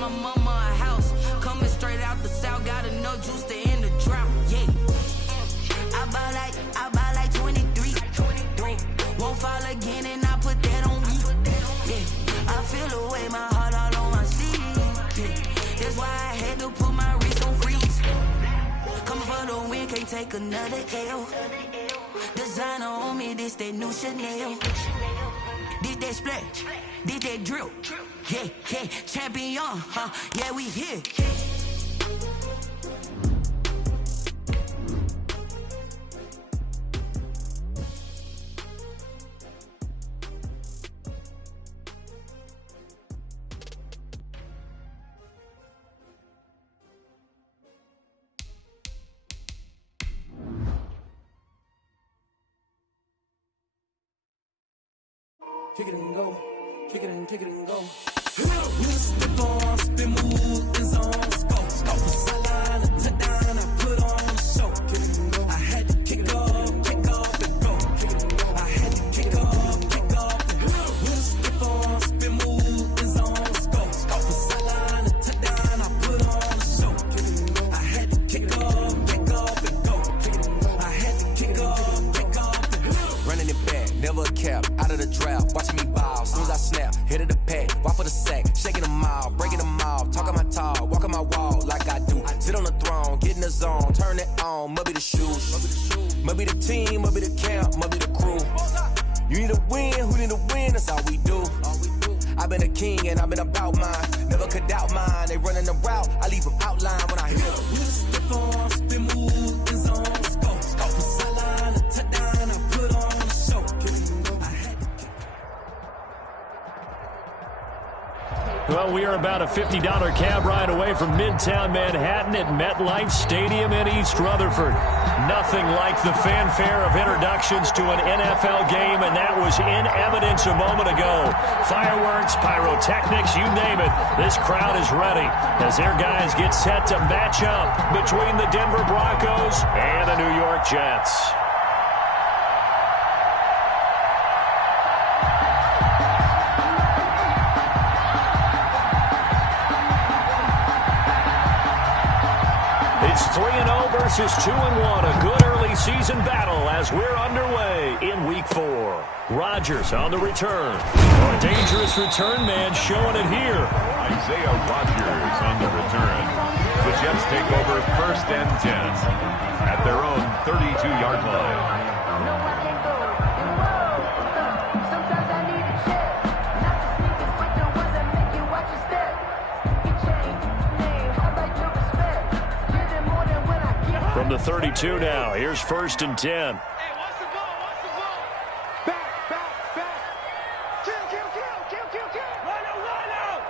my mama a house. Coming straight out the south, got enough juice to end the drought. Yeah. I buy like 23. Won't fall again and I put that on me. Yeah. I feel the way, my heart all on my sleeve. Yeah. That's why I had to put my wrist on freeze. Coming for the win, can't take another L. Designer on me, this that new Chanel. This that splash, this that drill. Yeah, yeah, champion, huh? Yeah, we here. Kick it and go, kick it and kick it and go. Step on, spin, move, and zone, go. Go for sideline, a touchdown, I put on a show. Kick it and go. I had to kick off and go. Kick it and go. I had to kick off and go. Step on, spin, move, and zone, go. Go for sideline, a touchdown, I put on a show. Kick it and go. I had to kick off and go. Kick it and go. I had to kick off and go. Running it back, never a cap, out of the draft. Watching me ball, soon as I snap, hit of the pack, walk for the sack, shaking them all, breaking them off, talking my talk, walking my wall like I do. Sit on the throne, get in the zone, turn it on, must be the shoes, must be the team, must be the camp, must be the crew. You need a win, who need a win, that's all we do. I've been a king and I've been about mine, never could doubt mine. They running the route, I leave them outline when I hit them. Step on, spin, move, and zone, go. Go for sideline, a touchdown, I put on a show. Well, we are about a $50 cab ride away from Midtown Manhattan at MetLife Stadium in East Rutherford. Nothing like the fanfare of introductions to an NFL game, and that was in evidence a moment ago. Fireworks, pyrotechnics, you name it. This crowd is ready as their guys get set to match up between the Denver Broncos and the New York Jets. It's 3-0 versus 2-1. A good early season battle as we're underway in Week 4. Rodgers on the return. A dangerous return man showing it here. Isaiah Rodgers on the return. The Jets take over 1st and 10 at their own 32-yard line. From the 32 now, here's 1st and 10. Hey, what's the ball? What's the ball? Back. Kill. Run out.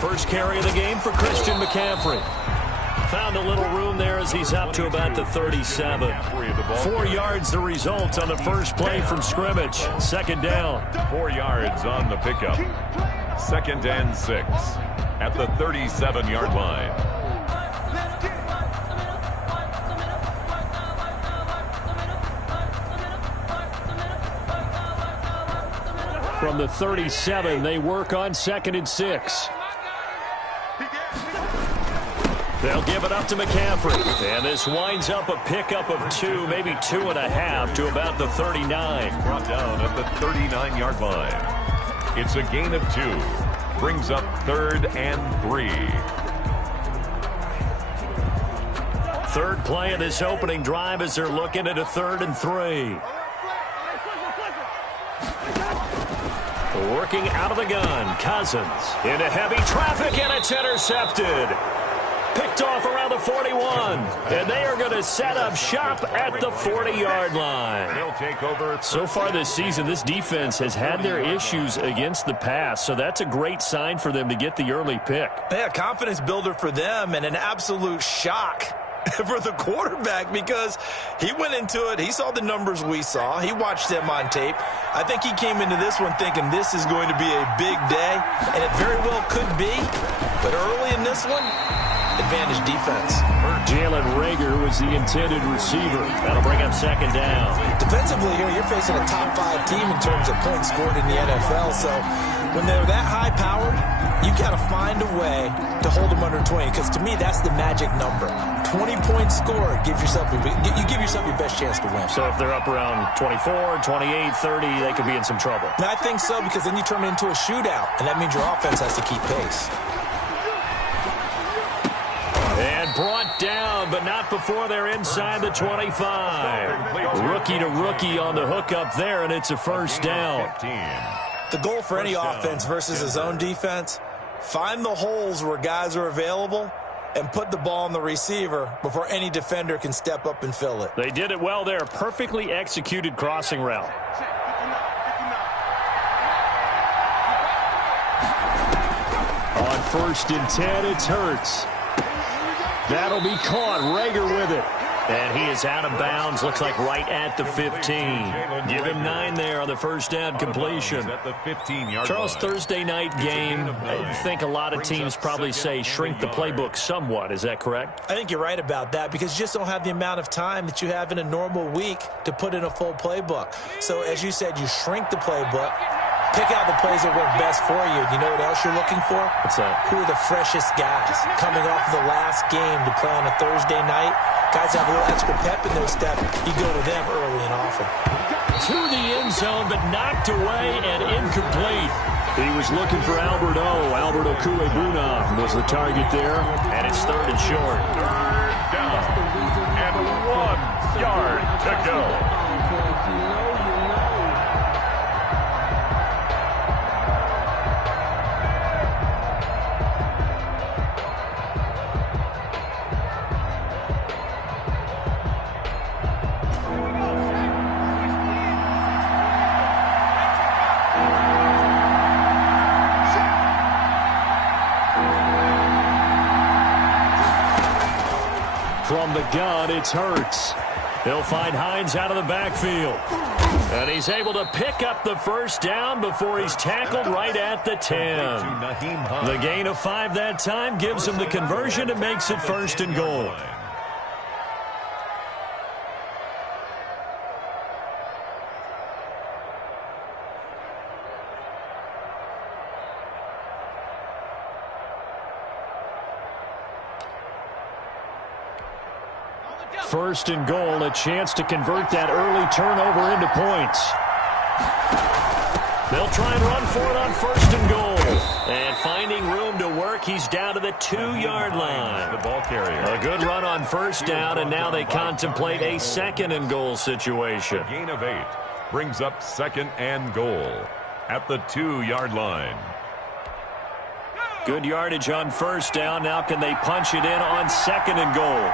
First carry of the game for Christian McCaffrey. Found a little room there as he's up to about the 37. 4 yards the result on the first play from scrimmage. 2nd down. 4 yards on the pickup. 2nd and 6 at the 37-yard line. From the 37, they work on 2nd and 6. They'll give it up to McCaffrey. And this winds up a pickup of 2, maybe 2.5 to about the 39. Brought down at the 39-yard line. It's a gain of 2. Brings up 3rd and 3. Third play of this opening drive as they're looking at a 3rd and 3. Working out of the gun, Cousins into heavy traffic, and it's intercepted. Picked off around the 41, and they are going to set up shop at the 40-yard line. They'll take over. So far this season, this defense has had their issues against the pass, so that's a great sign for them to get the early pick. Yeah, confidence builder for them and an absolute shock for the quarterback because he went into it. He saw the numbers we saw. He watched them on tape. I think he came into this one thinking this is going to be a big day, and it very well could be. But early in this one, advantage defense. Jalen Reagor was the intended receiver. That'll bring up second down. Defensively here, you're facing a top 5 team in terms of points scored in the NFL. So when they're that high-powered, you got to find a way to hold them under 20. Because to me, that's the magic number. 20 points scored, you give yourself your best chance to win. So if they're up around 24, 28, 30, they could be in some trouble. And I think so, because then you turn it into a shootout, and that means your offense has to keep pace. And brought down, but not before they're inside the 25. Rookie to rookie on the hookup there, and it's a first down. The goal for any offense versus a zone defense, find the holes where guys are available and put the ball on the receiver before any defender can step up and fill it. They did it well there. Perfectly executed crossing route. On 1st and 10, it's Hurts. That'll be caught. Reagor with it. And he is out of bounds. Looks like right at the 15. Give him 9 there on the first down completion. Charles, Thursday night game. I think a lot of teams probably say shrink the playbook somewhat. Is that correct? I think you're right about that, because you just don't have the amount of time that you have in a normal week to put in a full playbook. So as you said, you shrink the playbook. Pick out the plays that work best for you. You know what else you're looking for? What's that? Who are the freshest guys coming off of the last game to play on a Thursday night? Guys have a little extra pep in their step. You go to them early and often. To the end zone, but knocked away and incomplete. He was looking for Albert Okuebunam was the target there, and it's 3rd and short. 3rd down, and 1 yard to go. From the gun, it's Hurts. He'll find Hines out of the backfield. And he's able to pick up the first down before he's tackled right at the 10. The gain of 5 that time gives him the conversion and makes it 1st and goal. First and goal, a chance to convert that early turnover into points. They'll try and run for it on 1st and goal. And finding room to work, he's down to the 2-yard line. The ball carrier. A good run on 1st down, and now they contemplate a 2nd and goal situation. A gain of 8 brings up 2nd and goal at the 2-yard line. Good yardage on 1st down. Now can they punch it in on 2nd and goal?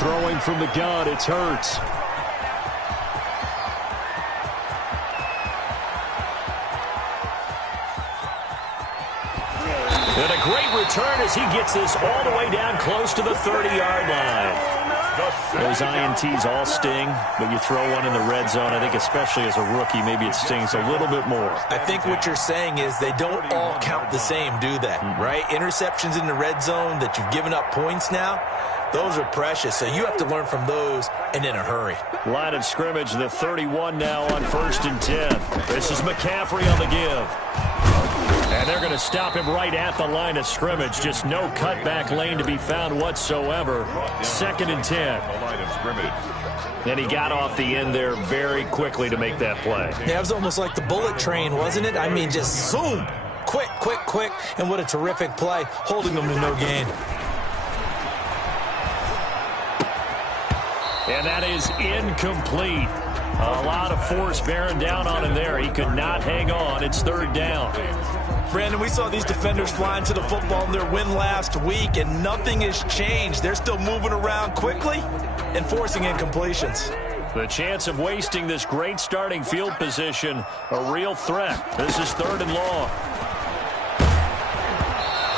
Throwing from the gun, it's Hurts. And a great return as he gets this all the way down close to the 30-yard line. Those INTs all sting, but you throw one in the red zone, I think especially as a rookie, maybe it stings a little bit more. I think what you're saying is they don't all count the same, do they? Right? Interceptions in the red zone that you've given up points now, those are precious, so you have to learn from those and in a hurry. Line of scrimmage, the 31 now on 1st and 10. This is McCaffrey on the give. And they're going to stop him right at the line of scrimmage. Just no cutback lane to be found whatsoever. 2nd and 10. The line of scrimmage. And he got off the end there very quickly to make that play. Yeah, it was almost like the bullet train, wasn't it? I mean, just zoom. Quick, quick, quick. And what a terrific play, holding them to no gain. And that is incomplete. A lot of force bearing down on him there. He could not hang on. It's 3rd down. Brandon, we saw these defenders flying to the football in their win last week, and nothing has changed. They're still moving around quickly and forcing incompletions. The chance of wasting this great starting field position, a real threat. This is 3rd and long.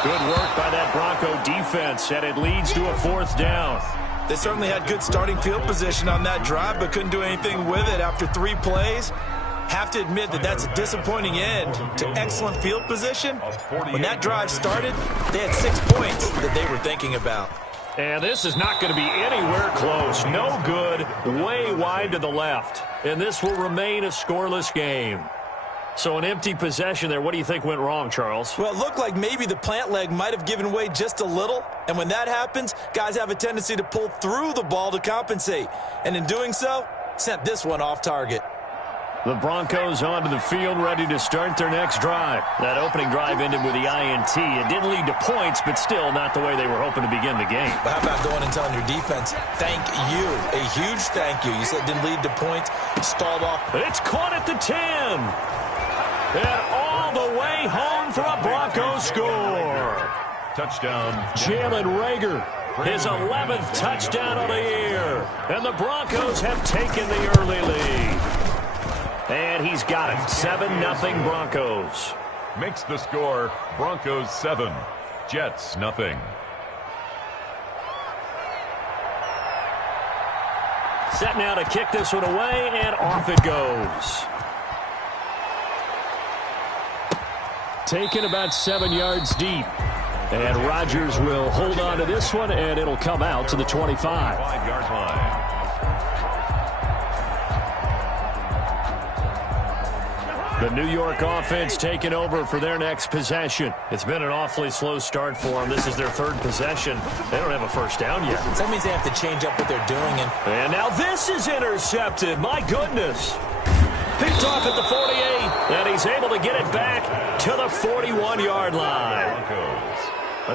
Good work by that Bronco defense, and it leads to a 4th down. They certainly had good starting field position on that drive, but couldn't do anything with it after 3 plays. Have to admit that that's a disappointing end to excellent field position. When that drive started, they had 6 points that they were thinking about. And this is not going to be anywhere close. No good, way wide to the left. And this will remain a scoreless game. So an empty possession there. What do you think went wrong, Charles? Well, it looked like maybe the plant leg might have given way just a little. And when that happens, guys have a tendency to pull through the ball to compensate. And in doing so, sent this one off target. The Broncos onto the field, ready to start their next drive. That opening drive ended with the INT. It didn't lead to points, but still not the way they were hoping to begin the game. But how about going and telling your defense, thank you, a huge thank you. You said it didn't lead to points, stalled off. It's caught at the 10. And all the way home for a Broncos score. Touchdown. Jalen Reagor, his 11th touchdown of the year. And the Broncos have taken the early lead. And he's got it. 7-0 Broncos. Makes the score Broncos 7, Jets 0. Set now to kick this one away, and off it goes. Taken about 7 yards deep. And Rodgers will hold on to this one, and it'll come out to the 25. 5-yard line. The New York offense taking over for their next possession. It's been an awfully slow start for them. This is their third possession. They don't have a first down yet. That means they have to change up what they're doing. And now this is intercepted. My goodness. Picked off at the 48, and he's able to get it back to the 41-yard line.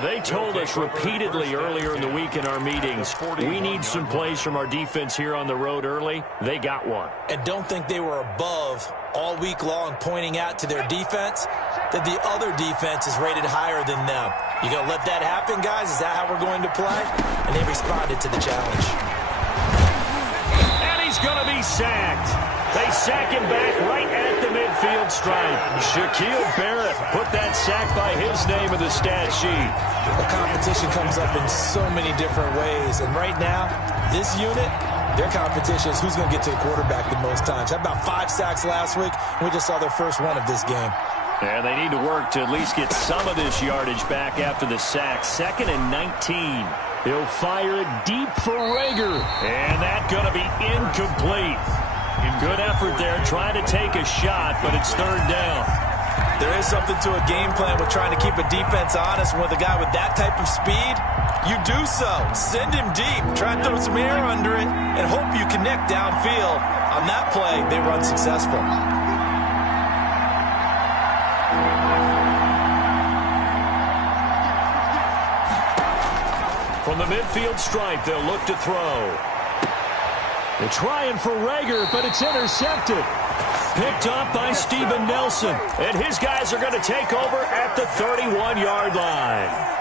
They told us repeatedly earlier in the week in our meetings, we need some plays from our defense here on the road early. They got one. And don't think they were above all week long pointing out to their defense that the other defense is rated higher than them. You going to let that happen, guys? Is that how we're going to play? And they responded to the challenge. And he's going to be sacked. They sack him back right at the midfield stripe. Shaquille Barrett put that sack by his name in the stat sheet. The competition comes up in so many different ways. And right now, this unit, their competition is who's going to get to the quarterback the most times. Had about 5 sacks last week. We just saw their first one of this game. And they need to work to at least get some of this yardage back after the sack. 2nd and 19. He'll fire it deep for Reagor. And that's going to be incomplete. Good effort there, trying to take a shot, but it's 3rd down. There is something to a game plan with trying to keep a defense honest. With a guy with that type of speed, you do so. Send him deep. Try and throw some air under it and hope you connect downfield. On that play, they run successful. From the midfield stripe, they'll look to throw. They're trying for Reagor, but it's intercepted. Picked up by Steven Nelson. And his guys are going to take over at the 31-yard line.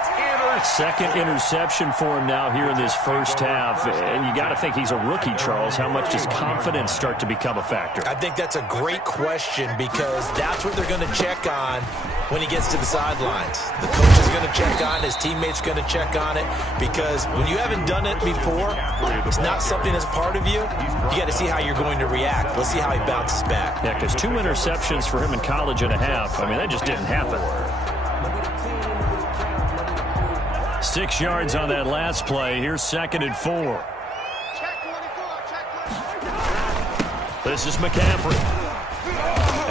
Second interception for him now here in this first half. And you got to think he's a rookie, Charles. How much does confidence start to become a factor? I think that's a great question because that's what they're going to check on when he gets to the sidelines. The coach is going to check on, his teammates going to check on it, because when you haven't done it before, it's not something that's part of you. You got to see how you're going to react. Let's see how he bounces back. Yeah, because 2 interceptions for him in college and a half. I mean, that just didn't happen. 6 yards on that last play. Here's 2nd and 4. This is McCaffrey.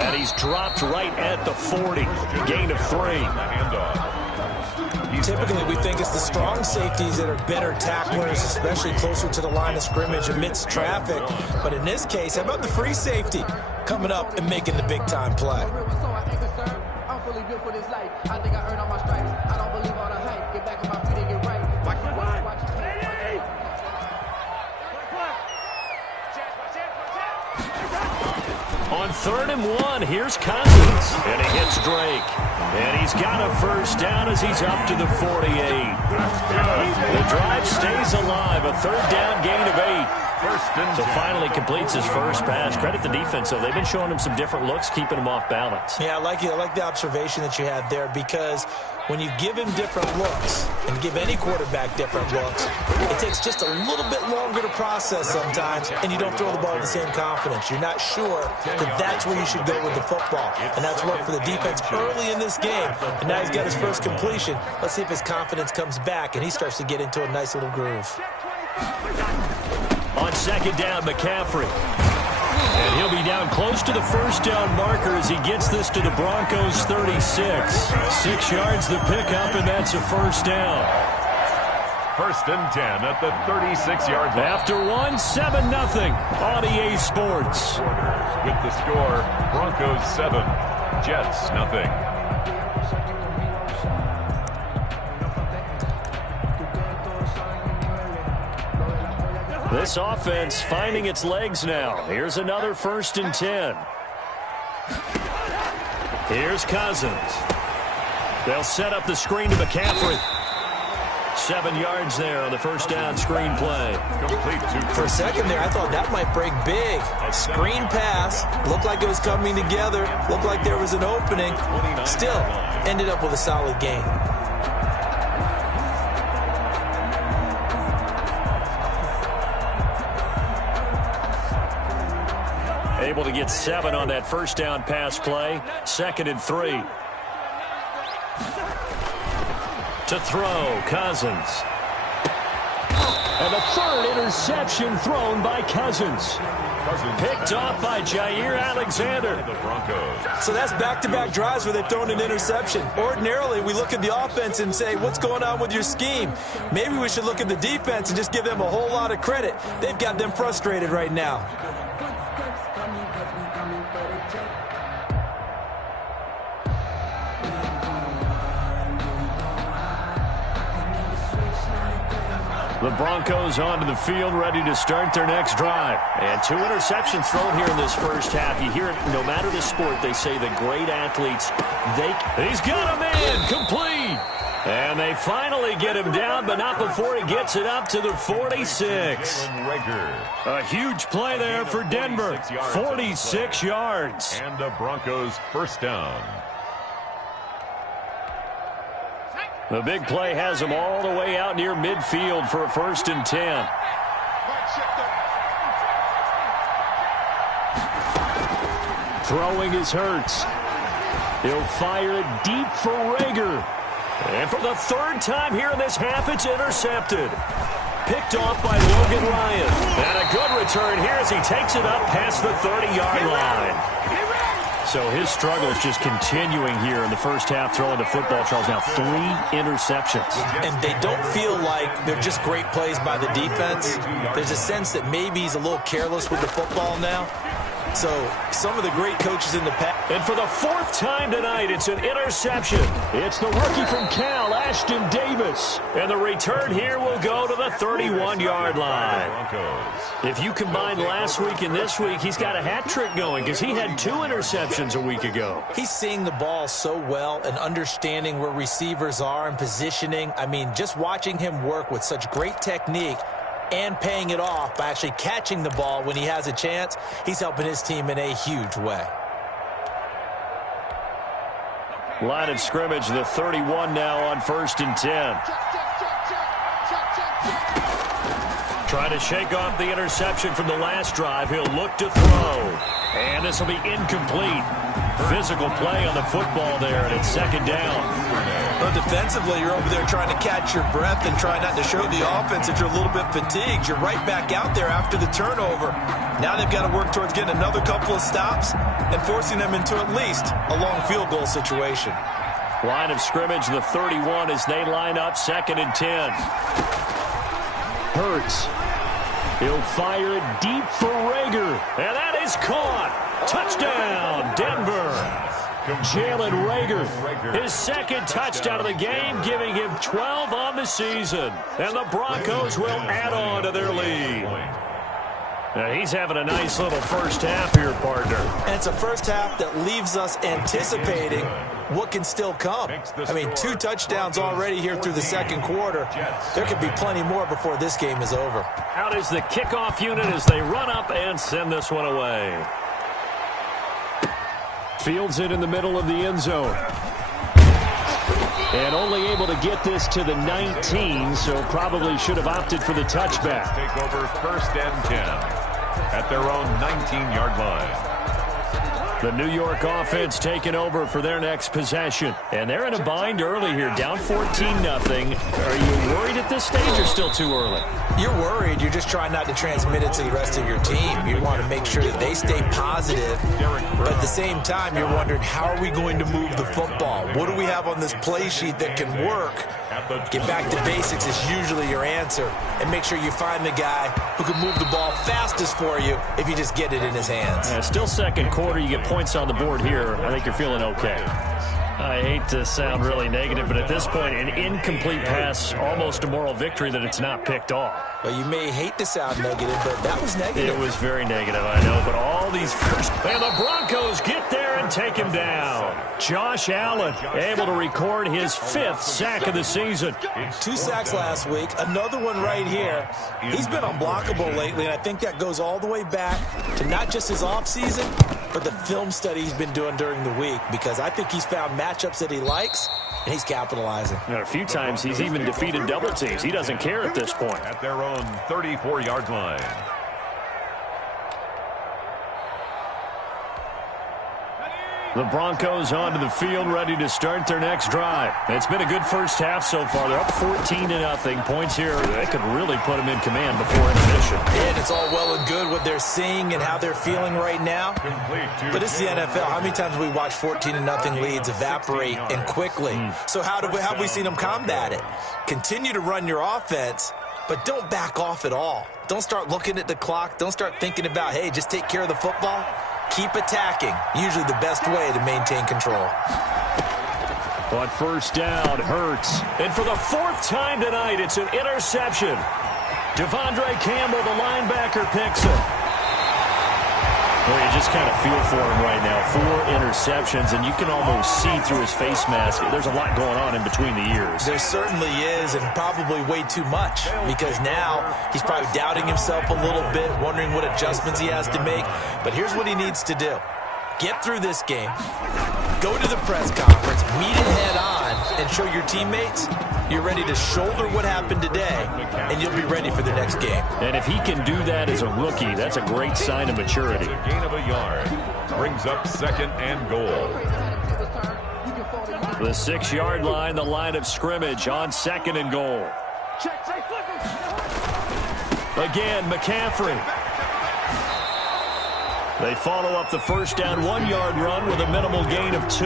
And he's dropped right at the 40. Gain of 3. Typically, we think it's the strong safeties that are better tacklers, especially closer to the line of scrimmage amidst traffic. But in this case, how about the free safety coming up and making the big-time play? I'm fully built for this life. I think I earned all my stripes. I don't believe all the hype. Get back on my feet and get right. On 3rd and 1, here's Cousins. And he hits Drake. And he's got a first down as he's up to the 48. The drive stays alive. A 3rd down gain of 8. So finally completes his first pass. Credit the defense, though. They've been showing him some different looks, keeping him off balance. Yeah, I like the observation that you had there, because when you give him different looks and give any quarterback different looks, it takes just a little bit longer to process sometimes, and you don't throw the ball with the same confidence. You're not sure that that's where you should go with the football, and that's worked for the defense early in this game, and now he's got his first completion. Let's see if his confidence comes back and he starts to get into a nice little groove. On second down, McCaffrey. And he'll be down close to the first down marker as he gets this to the Broncos 36. 6 yards the pickup, and that's a first down. First and 10 at the 36-yard line. After 7-0 on EA Sports. With the score, Broncos 7, Jets 0. This offense finding its legs now. Here's another first and 10. Here's Cousins. They'll set up the screen to McCaffrey. 7 yards there on the first down screen play. For a second there, I thought that might break big. Screen pass. Looked like it was coming together. Looked like there was an opening. Still, ended up with a solid gain. Able to get 7 on that first down pass play. 2nd and 3. To throw, Cousins. And the third interception thrown by Cousins. Picked off by Jair Alexander. So that's back-to-back drives where they've thrown an interception. Ordinarily, we look at the offense and say, what's going on with your scheme? Maybe we should look at the defense and just give them a whole lot of credit. They've got them frustrated right now. The Broncos onto the field, ready to start their next drive. And 2 interceptions thrown here in this first half. You hear it, no matter the sport, they say the great athletes, he's got a man, complete. And they finally get him down, but not before he gets it up to the 46. A huge play there for Denver. 46 yards. And the Broncos first down. The big play has him all the way out near midfield for a first and 10. Throwing is Hurts. He'll fire it deep for Rager. And for the 3rd time here in this half, it's intercepted. Picked off by Logan Ryan. And a good return here as he takes it up past the 30-yard line. So his struggle is just continuing here in the first half, throwing the football. Charles, now 3 interceptions. And they don't feel like they're just great plays by the defense. There's a sense that maybe he's a little careless with the football now. So some of the great coaches in the past. And for the 4th time tonight, it's an interception. It's the rookie from Cal, Ashton Davis. And the return here will go to the 31-yard line. If you combine last week and this week, he's got a hat trick going because he had 2 interceptions a week ago. He's seeing the ball so well and understanding where receivers are and positioning. I mean, just watching him work with such great technique and paying it off by actually catching the ball when he has a chance, he's helping his team in a huge way. Line of scrimmage, the 31 now on first and 10. Try to shake off the interception from the last drive. He'll look to throw. And this will be incomplete. Physical play on the football there, and it's 2nd down. Well, defensively, you're over there trying to catch your breath and try not to show the offense that you're a little bit fatigued. You're right back out there after the turnover. Now they've got to work towards getting another couple of stops and forcing them into at least a long field goal situation. Line of scrimmage, the 31 as they line up 2nd and 10. Hurts. He'll fire it deep for Rager. And that is caught. Touchdown, Denver. Jalen Rager, his 2nd touchdown of the game, giving him 12 on the season. And the Broncos will add on to their lead. He's having a nice little first half here, partner. And it's a first half that leaves us anticipating what can still come. I mean, 2 touchdowns already here through the second quarter. There could be plenty more before this game is over. Out is the kickoff unit as they run up and send this one away. Fields it in the middle of the end zone. And only able to get this to the 19, so probably should have opted for the touchback. Take over first and 10 at their own 19-yard line. The New York offense taking over for their next possession. And they're in a bind early here, down 14-0. Are you worried at this stage or still too early? You're worried. You're just trying not to transmit it to the rest of your team. You want to make sure that they stay positive. But at the same time, you're wondering, how are we going to move the football? What do we have on this play sheet that can work? Get back to basics is usually your answer. And make sure you find the guy who can move the ball fastest for you if you just get it in his hands. Still second quarter. You get points on the board here. I think you're feeling okay. I hate to sound really negative, but at this point, an incomplete pass, almost a moral victory that it's not picked off. Well, you may hate to sound negative, but that was negative. It was very negative, I know, but all these first... And the Broncos get there and take him down. Josh Allen able to record his 5th sack of the season. 2 sacks last week, another one right here. He's been unblockable lately, and I think that goes all the way back to not just his offseason, but the film study he's been doing during the week, because I think he's found matchups that he likes, and he's capitalizing. And a few times he's even defeated double teams. He doesn't care at this point. At their own 34-yard line. The Broncos onto the field, ready to start their next drive. It's been a good first half so far. They're up 14-0. Points here, they could really put them in command before intermission. And it's all well and good what they're seeing and how they're feeling right now. But it's the NFL. How many times have we watched 14-0 leads evaporate and quickly? So how have we seen them combat it? Continue to run your offense, but don't back off at all. Don't start looking at the clock. Don't start thinking about, hey, just take care of the football. Keep attacking. Usually the best way to maintain control. But first down, Hurts. And for the 4th time tonight, it's an interception. Devondre Campbell, the linebacker, picks it. Well, you just kind of feel for him right now. 4 interceptions, and you can almost see through his face mask. There's a lot going on in between the ears. There certainly is, and probably way too much, because now he's probably doubting himself a little bit, wondering what adjustments he has to make. But here's what he needs to do. Get through this game, go to the press conference, meet it head on, and show your teammates you're ready to shoulder what happened today, and you'll be ready for the next game. And if he can do that as a rookie, that's a great sign of maturity. A gain of a yard brings up 2nd and goal. The 6-yard line, the line of scrimmage on 2nd and goal. Again, McCaffrey. They follow up the first down 1-yard run with a minimal gain of 2.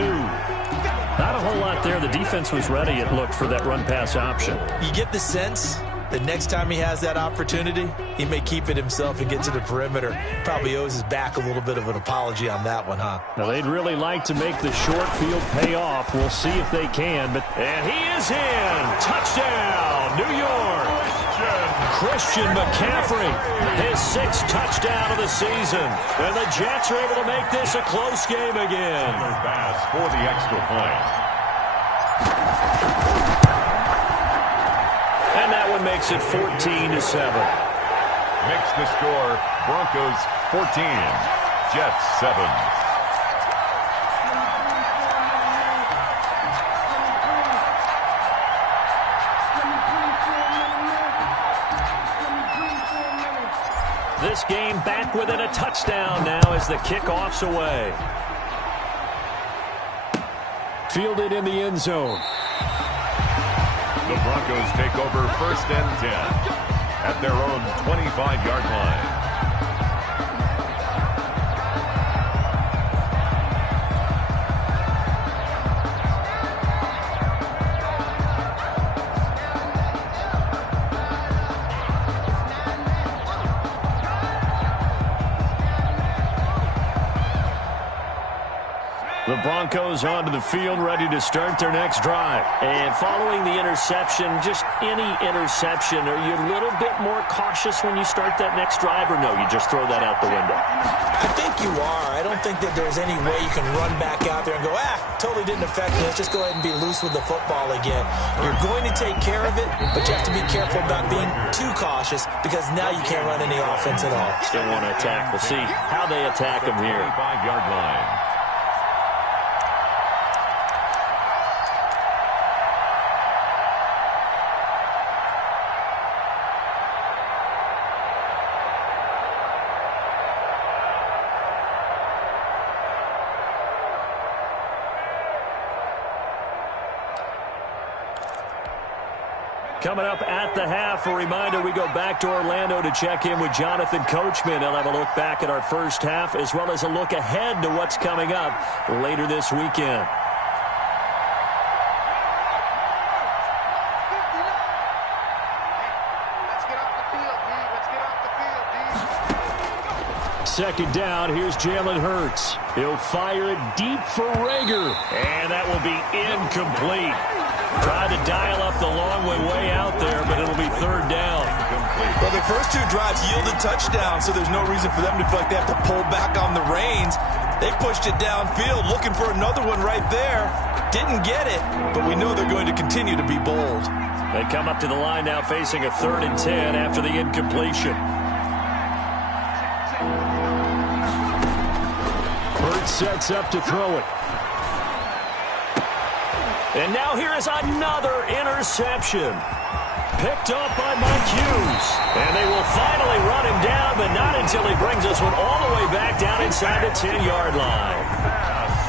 Not a whole lot there. The defense was ready, it looked, for that run-pass option. You get the sense that next time he has that opportunity, he may keep it himself and get to the perimeter. Probably owes his back a little bit of an apology on that one, huh? Now, they'd really like to make the short field pay off. We'll see if they can. And he is in. Touchdown, New York. Christian McCaffrey, his 6th touchdown of the season. And the Jets are able to make this a close game again. Pass for the extra point. And that one makes it 14-7. Makes the score Broncos 14, Jets 7. This game back within a touchdown now as the kickoff's away. Fielded in the end zone. The Broncos take over first and 10 at their own 25-yard line. The Broncos onto the field, ready to start their next drive. And following the interception, just any interception, are you a little bit more cautious when you start that next drive, or no, you just throw that out the window? I think you are. I don't think that there's any way you can run back out there and go, totally didn't affect me. Let's just go ahead and be loose with the football again. You're going to take care of it, but you have to be careful about being too cautious because now you can't run any offense at all. Still want to attack. We'll see how they attack them here. 25-yard line. Coming up at the half, a reminder, we go back to Orlando to check in with Jonathan Coachman. He'll have a look back at our first half as well as a look ahead to what's coming up later this weekend. Second down, here's Jalen Hurts. He'll fire it deep for Rager, and that will be incomplete. Tried to dial up the long way out there, but it'll be third down. Well, the first two drives yielded touchdowns, so there's no reason for them to feel like they have to pull back on the reins. They pushed it downfield, looking for another one right there. Didn't get it, but we know they're going to continue to be bold. They come up to the line now facing a 3rd and 10 after the incompletion. Hurts sets up to throw it. And now here is another interception. Picked up by Mike Hughes. And they will finally run him down, but not until he brings this one all the way back down inside the 10-yard line.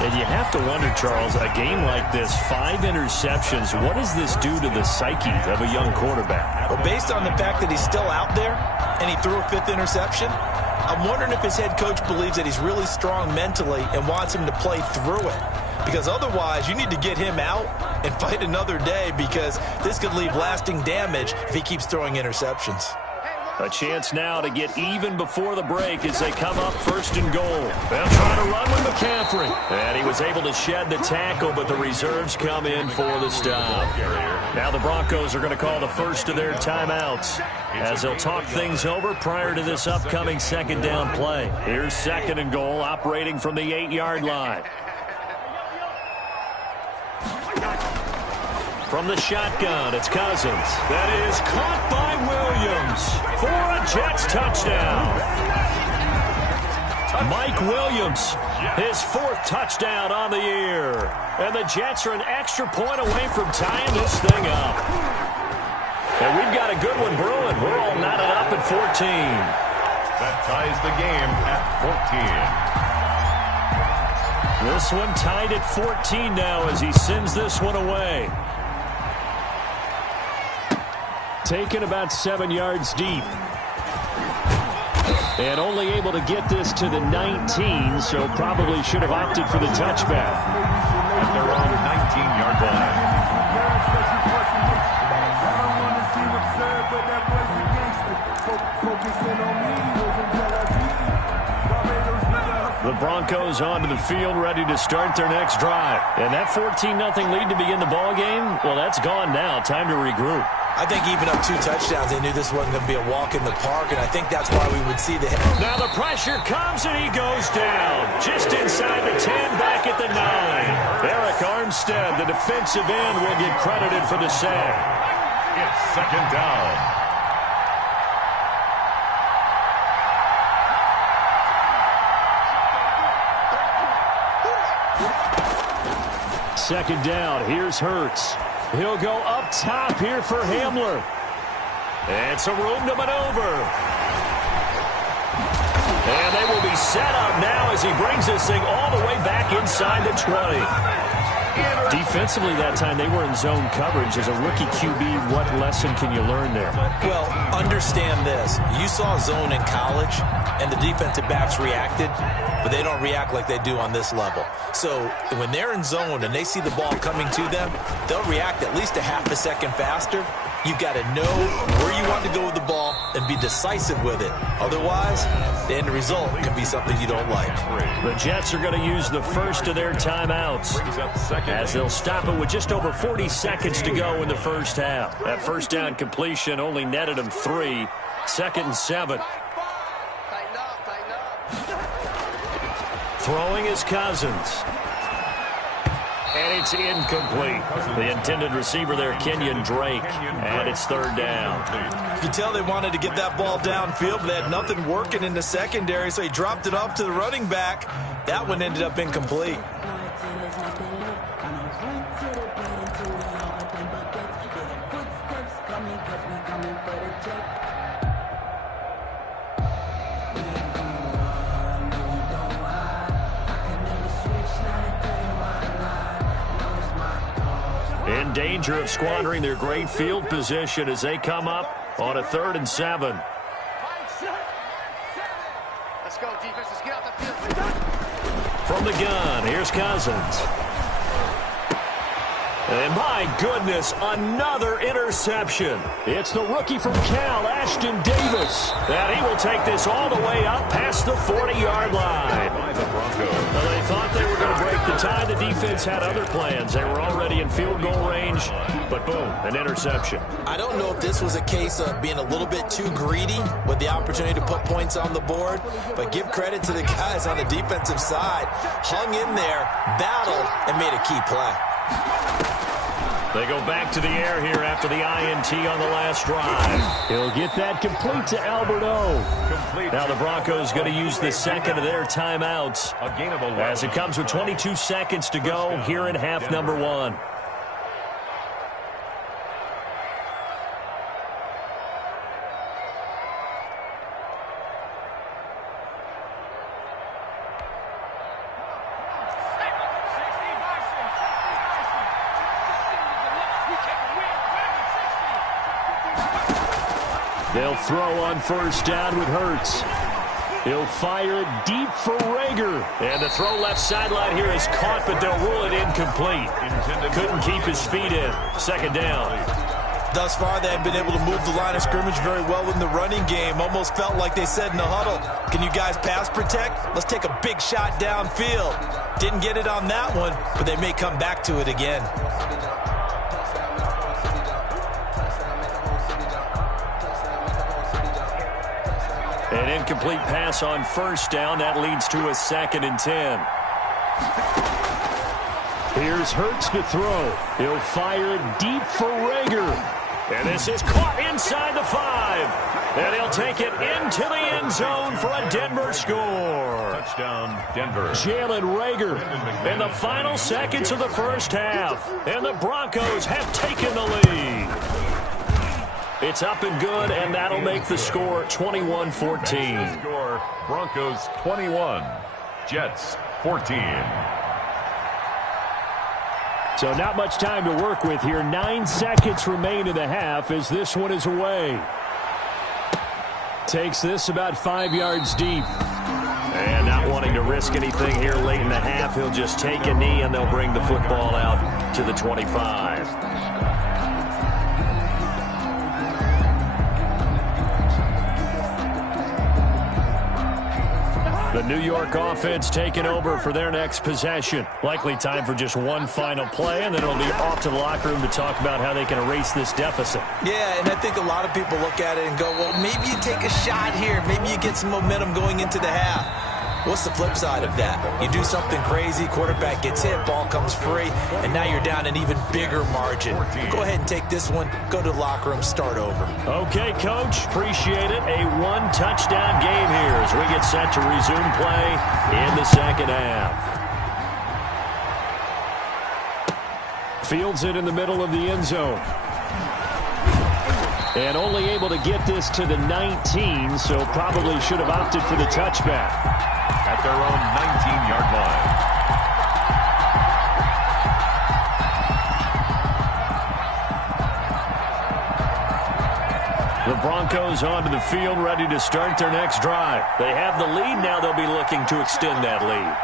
And you have to wonder, Charles, a game like this, 5 interceptions, what does this do to the psyche of a young quarterback? Well, based on the fact that he's still out there and he threw a 5th interception, I'm wondering if his head coach believes that he's really strong mentally and wants him to play through it. Because otherwise, you need to get him out and fight another day because this could leave lasting damage if he keeps throwing interceptions. A chance now to get even before the break as they come up 1st and goal. They'll try to run with McCaffrey. And he was able to shed the tackle, but the reserves come in for the stop. Now the Broncos are going to call the first of their timeouts as they'll talk things over prior to this upcoming 2nd down play. Here's 2nd and goal operating from the 8-yard line. From the shotgun, it's Cousins. That is caught by Williams for a Jets touchdown. Mike Williams, his 4th touchdown on the year. And the Jets are an extra point away from tying this thing up. And we've got a good one brewing. We're all knotted up at 14. That ties the game at 14. This one tied at 14 now as he sends this one away. Taken about 7 yards deep. And only able to get this to the 19, so probably should have opted for the touchback. At their own 19-yard line. The Broncos onto the field, ready to start their next drive. And that 14-0 lead to begin the ball game, well, that's gone now. Time to regroup. I think even up 2 touchdowns, they knew this wasn't going to be a walk in the park, and I think that's why we would see the... Now the pressure comes, and he goes down. Just inside the 10, back at the 9. Eric Armstead, the defensive end, will get credited for the sack. It's 2nd down. Second down, here's Hurts. He'll go up top here for Hamler. And some room to maneuver. And they will be set up now as he brings this thing all the way back inside the 20. Defensively that time, they were in zone coverage. As a rookie QB, what lesson can you learn there? Well, understand this. You saw zone in college, and the defensive backs reacted, but they don't react like they do on this level. So when they're in zone and they see the ball coming to them, they'll react at least a half a second faster. You've got to know where you want to go with the ball and be decisive with it. Otherwise, the end result can be something you don't like. The Jets are going to use the first of their timeouts as they'll stop it with just over 40 seconds to go in the first half. That first down completion only netted them 3. 2nd and 7. Throwing is Cousins. And it's incomplete. The intended receiver there, Kenyon Drake. And it's 3rd down. You can tell they wanted to get that ball downfield, but they had nothing working in the secondary, so he dropped it off to the running back. That one ended up incomplete. In danger of squandering their great field position as they come up on a 3rd and 7. Let's go, defense. Let's get out the field. From the gun, here's Cousins. And my goodness, another interception. It's the rookie from Cal, Ashton Davis. And he will take this all the way up past the 40-yard line. By the Broncos. Well, they thought they were going to break the tie. The defense had other plans. They were already in field goal range, but boom, an interception. I don't know if this was a case of being a little bit too greedy with the opportunity to put points on the board, but give credit to the guys on the defensive side. Hung in there, battled, and made a key play. They go back to the air here after the INT on the last drive. He'll get that complete to Alberto. Now the Broncos going to use the second of their timeouts A gain of 11. as it comes with 22 seconds to go here in half number 1. They'll throw on 1st down with Hurts. He'll fire it deep for Rager. And the throw left sideline here is caught, but they'll rule it incomplete. Couldn't keep his feet in. 2nd down. Thus far, they have been able to move the line of scrimmage very well in the running game. Almost felt like they said in the huddle, can you guys pass protect? Let's take a big shot downfield. Didn't get it on that one, but they may come back to it again. An incomplete pass on 1st down. That leads to a 2nd and 10. Here's Hurts to throw. He'll fire deep for Rager. And this is caught inside the 5. And he'll take it into the end zone for a Denver score. Touchdown, Denver. Jalen Rager in the final seconds of the first half. And the Broncos have taken the lead. It's up and good, and that'll make the score 21-14. Score, Broncos 21, Jets 14. So not much time to work with here. 9 seconds remain in the half as this one is away. Takes this about 5 yards deep. And not wanting to risk anything here late in the half, he'll just take a knee, and they'll bring the football out to the 25. The New York offense taking over for their next possession. Likely time for just one final play, and then it'll be off to the locker room to talk about how they can erase this deficit. Yeah, and I think a lot of people look at it and go, well, maybe you take a shot here. Maybe you get some momentum going into the half. What's the flip side of that? You do something crazy, quarterback gets hit, ball comes free, and now you're down an even bigger margin. Go ahead and take this one, go to the locker room, start over. Okay, Coach, appreciate it. A one-touchdown game here as we get set to resume play in the second half. Fields it in the middle of the end zone. And only able to get this to the 19, so probably should have opted for the touchback. At their own 19-yard line. The Broncos onto the field, ready to start their next drive. They have the lead, now they'll be looking to extend that lead.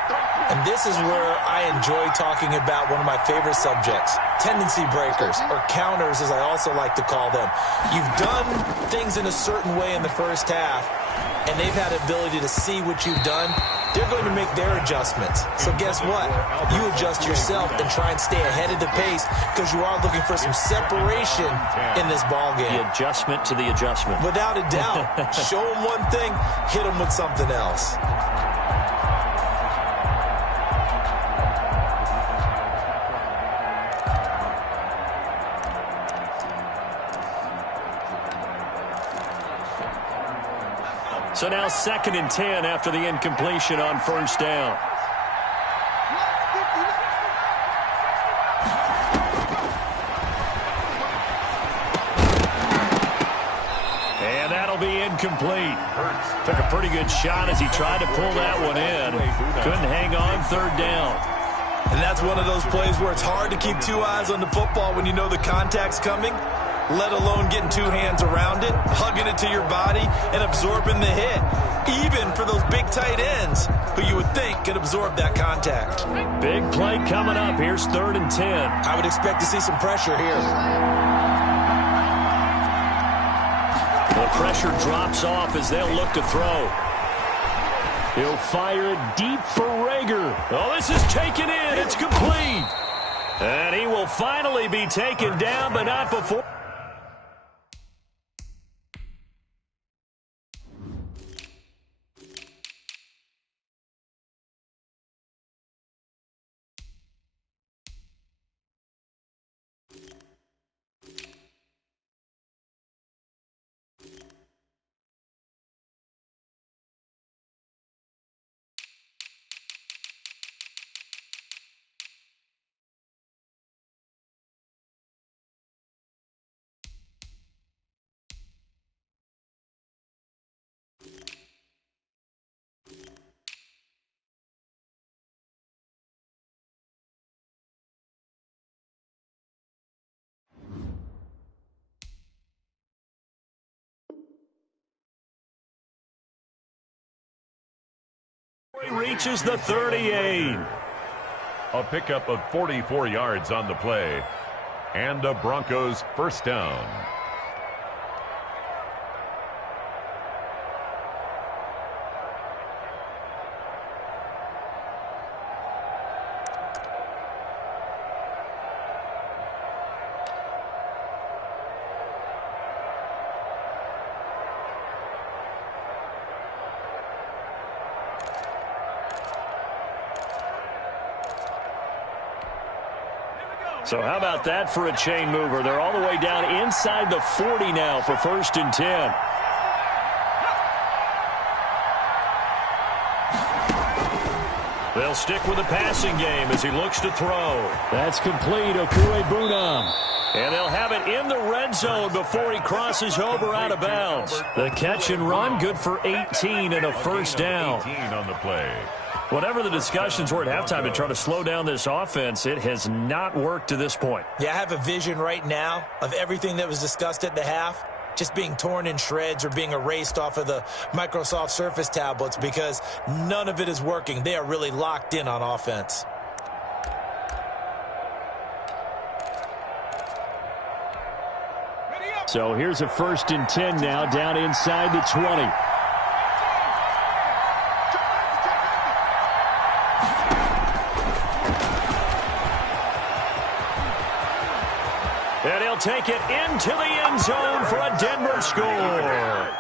And this is where I enjoy talking about one of my favorite subjects, tendency breakers, or counters as I also like to call them. You've done things in a certain way in the first half, and they've had the ability to see what you've done. They're going to make their adjustments. So guess what? You adjust yourself and try and stay ahead of the pace because you are looking for some separation in this ball game. The adjustment to the adjustment. Without a doubt. Show them one thing, hit them with something else. So now 2nd and 10 after the incompletion on first down. And that'll be incomplete. Took a pretty good shot as he tried to pull that one in. Couldn't hang on 3rd down. And that's one of those plays where it's hard to keep 2 eyes on the football when you know the contact's coming, let alone getting 2 hands around it, hugging it to your body, and absorbing the hit, even for those big tight ends who you would think could absorb that contact. Big play coming up. Here's 3rd and 10. I would expect to see some pressure here. The pressure drops off as they'll look to throw. He'll fire it deep for Rager. Oh, this is taken in. It's complete. And he will finally be taken down, but not before. He reaches the 38. A pickup of 44 yards on the play. And a Broncos first down. So how about that for a chain mover? They're all the way down inside the 40 now for 1st and 10. They'll stick with the passing game as he looks to throw. That's complete. Okuebunam. And they'll have it in the red zone before he crosses over out of bounds. The catch and run, good for 18 and a first down. 18 on the play. Whatever the discussions were at halftime to try to slow down this offense, it has not worked to this point. Yeah, I have a vision right now of everything that was discussed at the half just being torn in shreds or being erased off of the Microsoft Surface tablets because none of it is working. They are really locked in on offense. So here's a 1st and 10 now down inside the 20. And he'll take it into the end zone for a Denver score.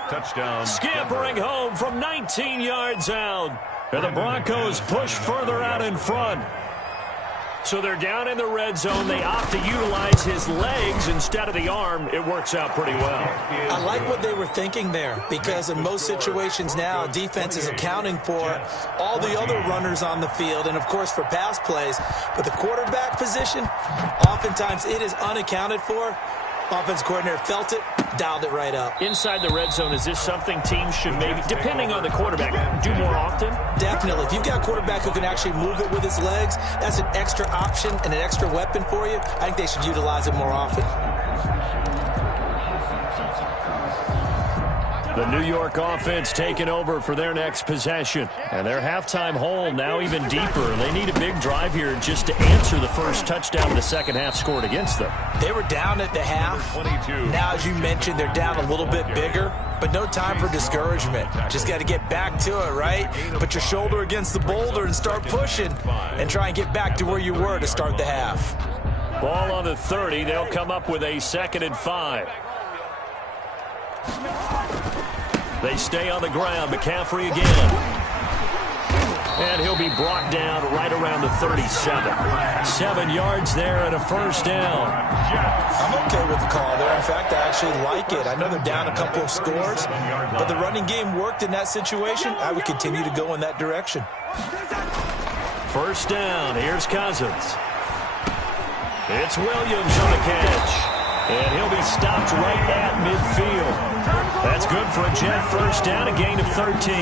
Touchdown. Scampering home from 19 yards out. And the Broncos push further out in front. So they're down in the red zone. They opt to utilize his legs instead of the arm. It works out pretty well. I like what they were thinking there because in most situations now, defense is accounting for all the other runners on the field and, of course, for pass plays. But the quarterback position, oftentimes it is unaccounted for. Offense coordinator felt it, dialed it right up. Inside the red zone, is this something teams should maybe, depending on the quarterback, do more often? Definitely. If you've got a quarterback who can actually move it with his legs, that's an extra option and an extra weapon for you. I think they should utilize it more often. The New York offense taking over for their next possession. And their halftime hole now even deeper. They need a big drive here just to answer the first touchdown the second half scored against them. They were down at the half. 22. Now, as you mentioned, they're down a little bit bigger, but no time for discouragement. Just got to get back to it, right? Put your shoulder against the boulder and start pushing and try and get back to where you were to start the half. Ball on the 30. They'll come up with a 2nd and 5. They stay on the ground. McCaffrey again. And he'll be brought down right around the 37. 7 yards there and a first down. I'm okay with the call there. In fact, I actually like it. I know they're down a couple of scores, but the running game worked in that situation. I would continue to go in that direction. First down. Here's Cousins. It's Williams on the catch. And he'll be stopped right at midfield. That's good for a Jet first down, a gain of 13.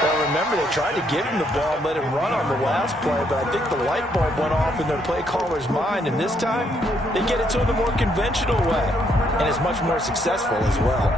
Well, remember, they tried to give him the ball and let him run on the last play, but I think the light bulb went off in their play caller's mind, and this time they get it to him the more conventional way, and it's much more successful as well.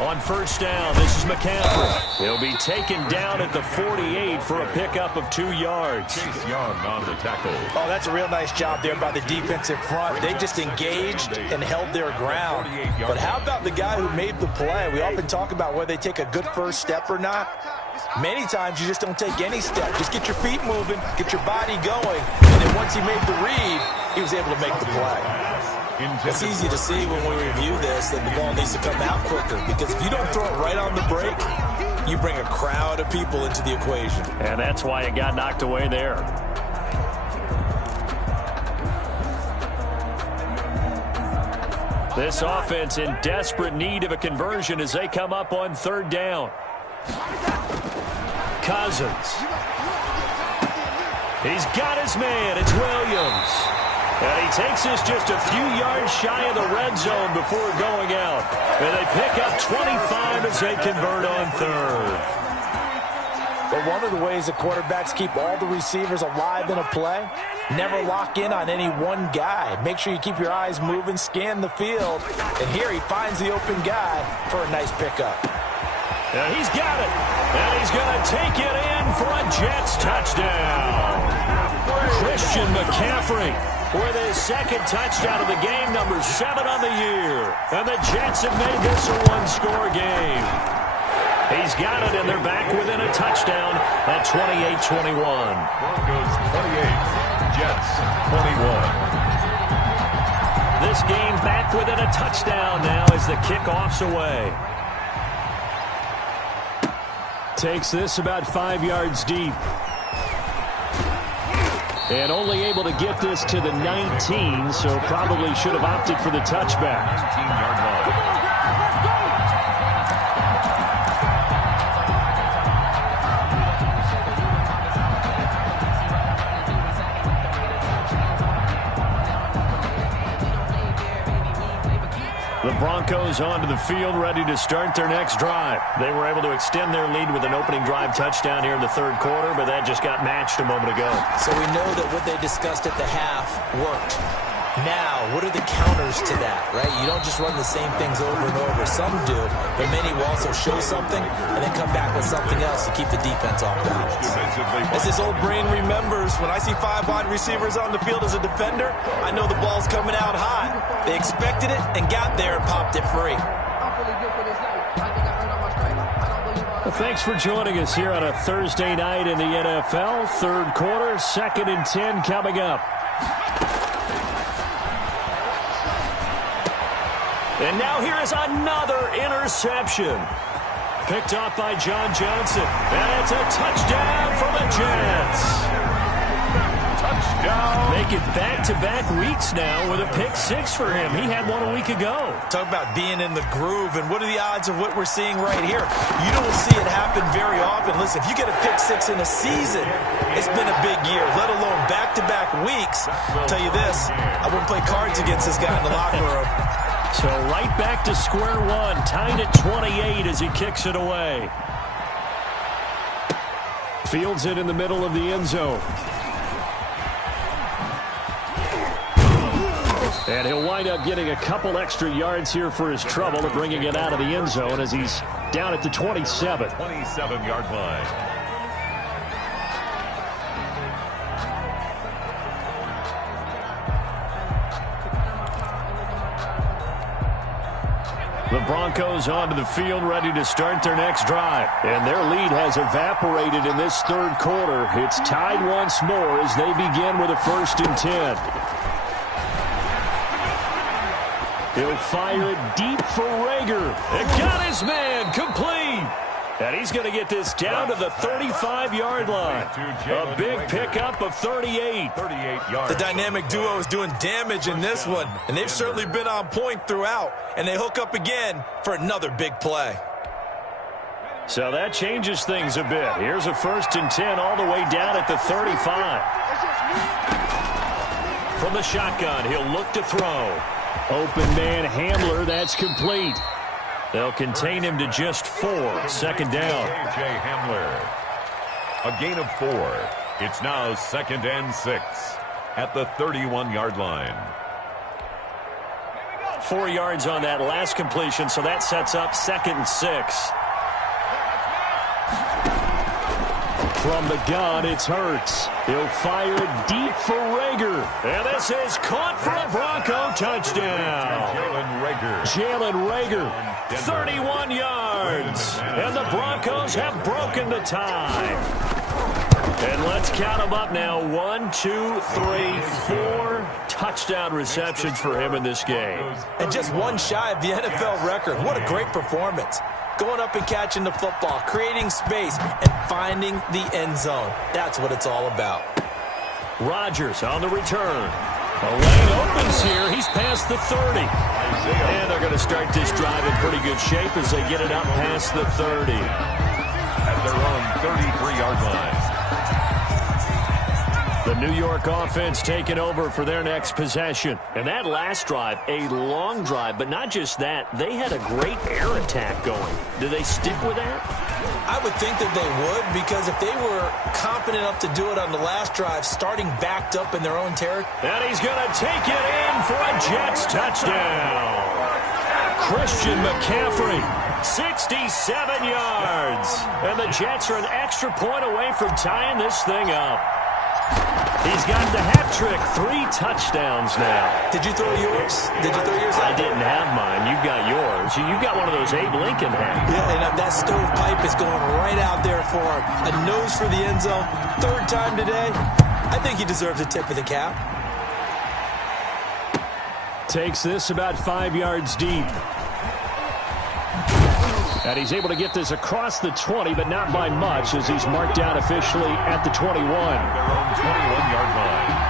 On first down, this is McCaffrey. He'll be taken down at the 48 for a pickup of 2 yards. Chase Young on the tackle. Oh, that's a real nice job there by the defensive front. They just engaged and held their ground. But how about the guy who made the play? We often talk about whether they take a good first step or not. Many times you just don't take any step. Just get your feet moving, get your body going, and then once he made the read, he was able to make the play. It's easy to see when we review this that the ball needs to come out quicker, because if you don't throw it right on the break, you bring a crowd of people into the equation. And that's why it got knocked away there. This offense in desperate need of a conversion as they come up on third down. Cousins. He's got his man. It's Williams. And he takes us just a few yards shy of the red zone before going out. And they pick up 25 as they convert on third. But one of the ways the quarterbacks keep all the receivers alive in a play, never lock in on any one guy. Make sure you keep your eyes moving, scan the field. And here he finds the open guy for a nice pickup. And he's got it. And he's going to take it in for a Jets touchdown. Christian McCaffrey with his second touchdown of the game, number 7 on the year. And the Jets have made this a one-score game. He's got it, and they're back within a touchdown at 28-21. Broncos 28, Jets 21. This game back within a touchdown now as the kickoff's away. Takes this about 5 yards deep. And only able to get this to the 19, so probably should have opted for the touchback. 19-yard line. The Broncos onto the field, ready to start their next drive. They were able to extend their lead with an opening drive touchdown here in the third quarter, but that just got matched a moment ago. So we know that what they discussed at the half worked. Now, what are the counters to that, right? You don't just run the same things over and over. Some do, but many will also show something and then come back with something else to keep the defense off balance. As his old brain remembers, when I see 5 wide receivers on the field as a defender, I know the ball's coming out hot. They expected it and got there and popped it free. Well, thanks for joining us here on a Thursday night in the NFL. Third quarter, 2nd and 10 coming up. And now here is another interception. Picked off by John Johnson. And it's a touchdown for the Jets. Touchdown. Make it back-to-back weeks now with a pick 6 for him. He had one a week ago. Talk about being in the groove, and what are the odds of what we're seeing right here? You don't see it happen very often. Listen, if you get a pick 6 in a season, it's been a big year, let alone back-to-back weeks. I'll tell you this, I wouldn't play cards against this guy in the locker room. So right back to square one, tied at 28 as he kicks it away. Fields it in the middle of the end zone. And he'll wind up getting a couple extra yards here for his trouble of bringing it out of the end zone as he's down at the 27. 27-yard line. The Broncos onto the field, ready to start their next drive. And their lead has evaporated in this third quarter. It's tied once more as they begin with a 1st and 10. He'll fire it deep for Rager. And got his man complete. And he's going to get this down to the 35-yard line. A big pickup of 38. 38 yards. The dynamic duo is doing damage in this one, and they've certainly been on point throughout. And they hook up again for another big play. So that changes things a bit. Here's a 1st and 10 all the way down at the 35. From the shotgun, he'll look to throw. Open man Hamler, that's complete. They'll contain him to just 4. 2nd down. A.J. Hamler. A gain of 4. It's now 2nd and 6 at the 31-yard line. 4 yards on that last completion, so that sets up 2nd and 6. From the gun, it's Hurts. He'll fire it deep for Rager. And this is caught for a Bronco touchdown. Jalen Rager. 31 yards. And the Broncos have broken the tie. And let's count them up now. 1, 2, 3, 4 touchdown receptions for him in this game. And just one shy of the NFL record. What a great performance. Going up and catching the football, creating space, and finding the end zone. That's what it's all about. Rodgers on the return. A lane opens here. He's past the 30. And they're going to start this drive in pretty good shape as they get it up past the 30. At their own 33-yard line. The New York offense taking over for their next possession. And that last drive, a long drive, but not just that. They had a great air attack going. Do they stick with that? I would think that they would, because if they were confident enough to do it on the last drive, starting backed up in their own territory. And he's going to take it in for a Jets touchdown. Christian McCaffrey, 67 yards. And the Jets are an extra point away from tying this thing up. He's got the hat trick, 3 touchdowns now. Did you throw yours? Did you throw yours? I didn't have mine. You've got yours. You've got one of those Abe Lincoln hats. Yeah, and that stovepipe is going right out there for him. A nose for the end zone. 3rd time today. I think he deserves a tip of the cap. Takes this about 5 yards deep. And he's able to get this across the 20, but not by much, as he's marked down officially at the 21. Their own 21-yard line.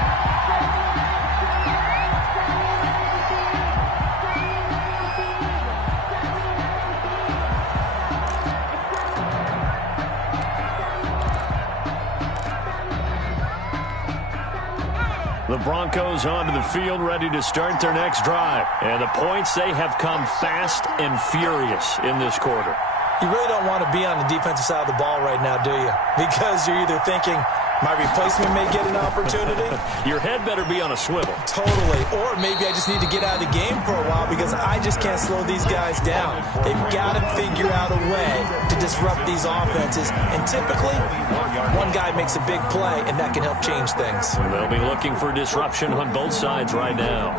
The Broncos onto the field, ready to start their next drive. And the points, they have come fast and furious in this quarter. You really don't want to be on the defensive side of the ball right now, do you? Because you're either thinking, my replacement may get an opportunity. Your head better be on a swivel. Totally. Or maybe I just need to get out of the game for a while because I just can't slow these guys down. They've got to figure out a way to disrupt these offenses. And typically, one guy makes a big play, and that can help change things. And they'll be looking for disruption on both sides right now.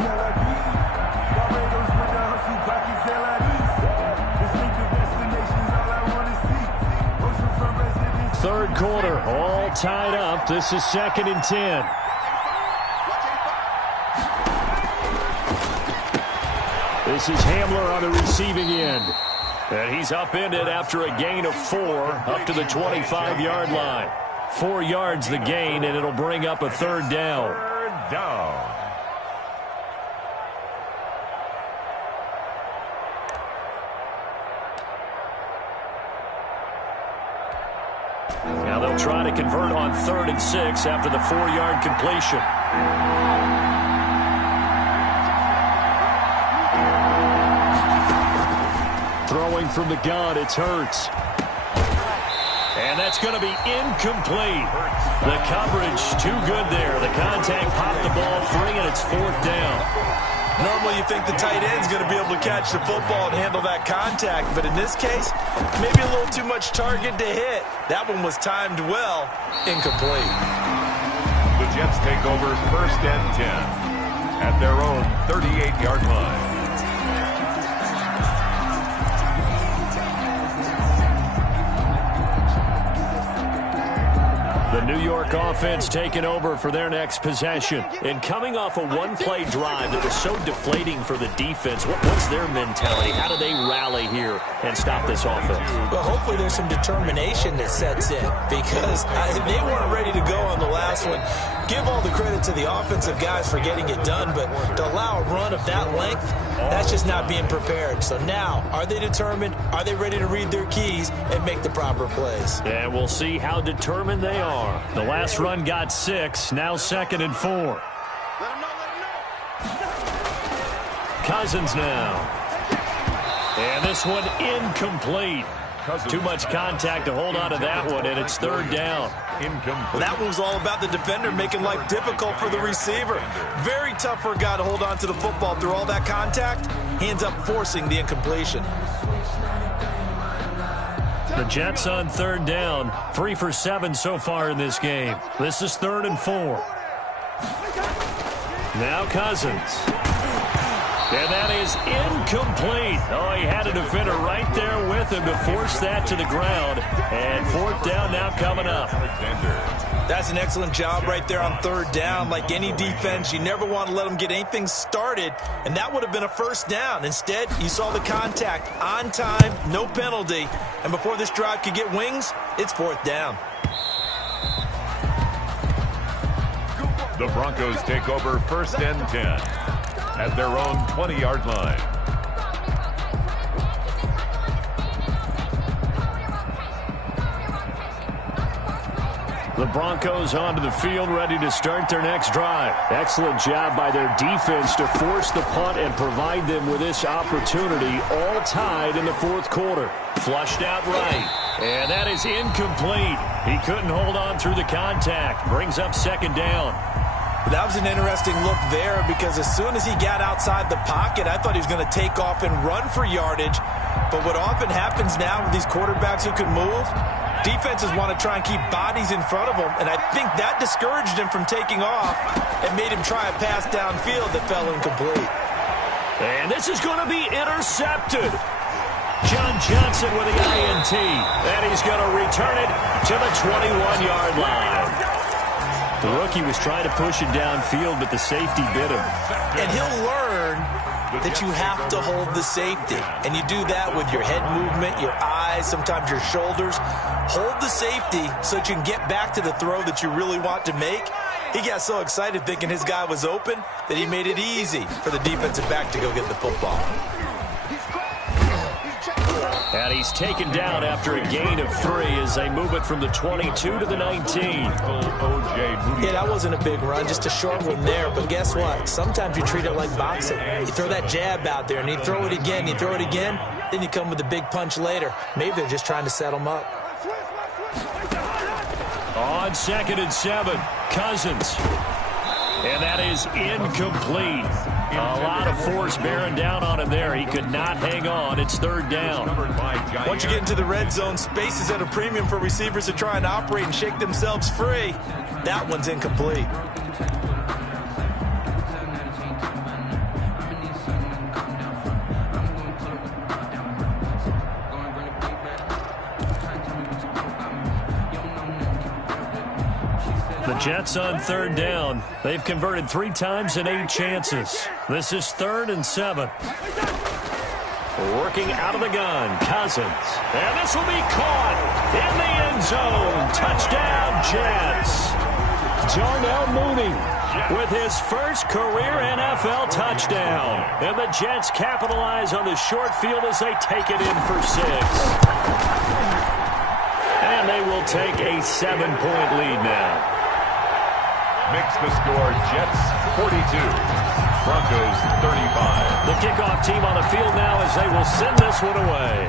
Third quarter, all tied up. This is 2nd and 10. This is Hamler on the receiving end. And he's upended after a gain of 4 up to the 25-yard line. 4 yards the gain, and it'll bring up a 3rd down. 3rd down. Now they'll try to convert on 3rd and 6 after the 4-yard completion. Throwing from the gun, it's Hurts. And that's going to be incomplete. The coverage too good there. The contact popped the ball free, and it's 4th down. Normally you think the tight end's going to be able to catch the football and handle that contact, but in this case, maybe a little too much target to hit. That one was timed well, incomplete. The Jets take over 1st and 10 at their own 38-yard line. The New York offense taking over for their next possession. And coming off a one-play drive that was so deflating for the defense, what's their mentality? How do they rally here and stop this offense? Well, hopefully there's some determination that sets in because they weren't ready to go on the last one. Give all the credit to the offensive guys for getting it done, but to allow a run of that length, that's just not being prepared. So now, are they determined? Are they ready to read their keys and make the proper plays? And we'll see how determined they are. The last run got 6, now 2nd and 4. Cousins now. And this one incomplete. Too much contact to hold on to that one, and it's 3rd down. Well, that one was all about the defender making life difficult for the receiver. Very tough for a guy to hold on to the football through all that contact. He ends up forcing the incompletion. The Jets on 3rd down, 3 for 7 so far in this game. This is 3rd and 4. Now Cousins. And that is incomplete. Oh, he had a defender right there with him to force that to the ground. And 4th down now coming up. That's an excellent job right there on 3rd down. Like any defense, you never want to let them get anything started, and that would have been a 1st down. Instead, you saw the contact on time, no penalty, and before this drive could get wings, it's 4th down. The Broncos take over 1st and 10 at their own 20-yard line. The Broncos onto the field, ready to start their next drive. Excellent job by their defense to force the punt and provide them with this opportunity, all tied in the 4th quarter. Flushed out right, and that is incomplete. He couldn't hold on through the contact. Brings up 2nd down. That was an interesting look there because as soon as he got outside the pocket, I thought he was going to take off and run for yardage. But what often happens now with these quarterbacks who can move, defenses want to try and keep bodies in front of them, and I think that discouraged him from taking off and made him try a pass downfield that fell incomplete. And this is going to be intercepted. John Johnson with the INT, and he's going to return it to the 21-yard line. The rookie was trying to push it downfield, but the safety bit him. And he'll learn that you have to hold the safety. And you do that with your head movement, your eyes, sometimes your shoulders. Hold the safety so that you can get back to the throw that you really want to make. He got so excited thinking his guy was open that he made it easy for the defensive back to go get the football. And he's taken down after a gain of 3 as they move it from the 22 to the 19. Yeah, that wasn't a big run, just a short one there. But guess what? Sometimes you treat it like boxing. You throw that jab out there, and you throw it again, you throw it again, then you come with a big punch later. Maybe they're just trying to set him up. On 2nd and 7, Cousins. And that is incomplete. A lot of force bearing down on him there. He could not hang on. It's 3rd down. Once you get into the red zone, space is at a premium for receivers to try and operate and shake themselves free. That one's incomplete. The Jets on 3rd down. They've converted 3 times in 8 chances. This is 3rd and 7. Working out of the gun, Cousins. And this will be caught in the end zone. Touchdown, Jets. Darnell Mooney with his first career NFL touchdown. And the Jets capitalize on the short field as they take it in for 6. And they will take a 7-point lead now. Makes the score Jets 42, Broncos 35. The kickoff team on the field now as they will send this one away.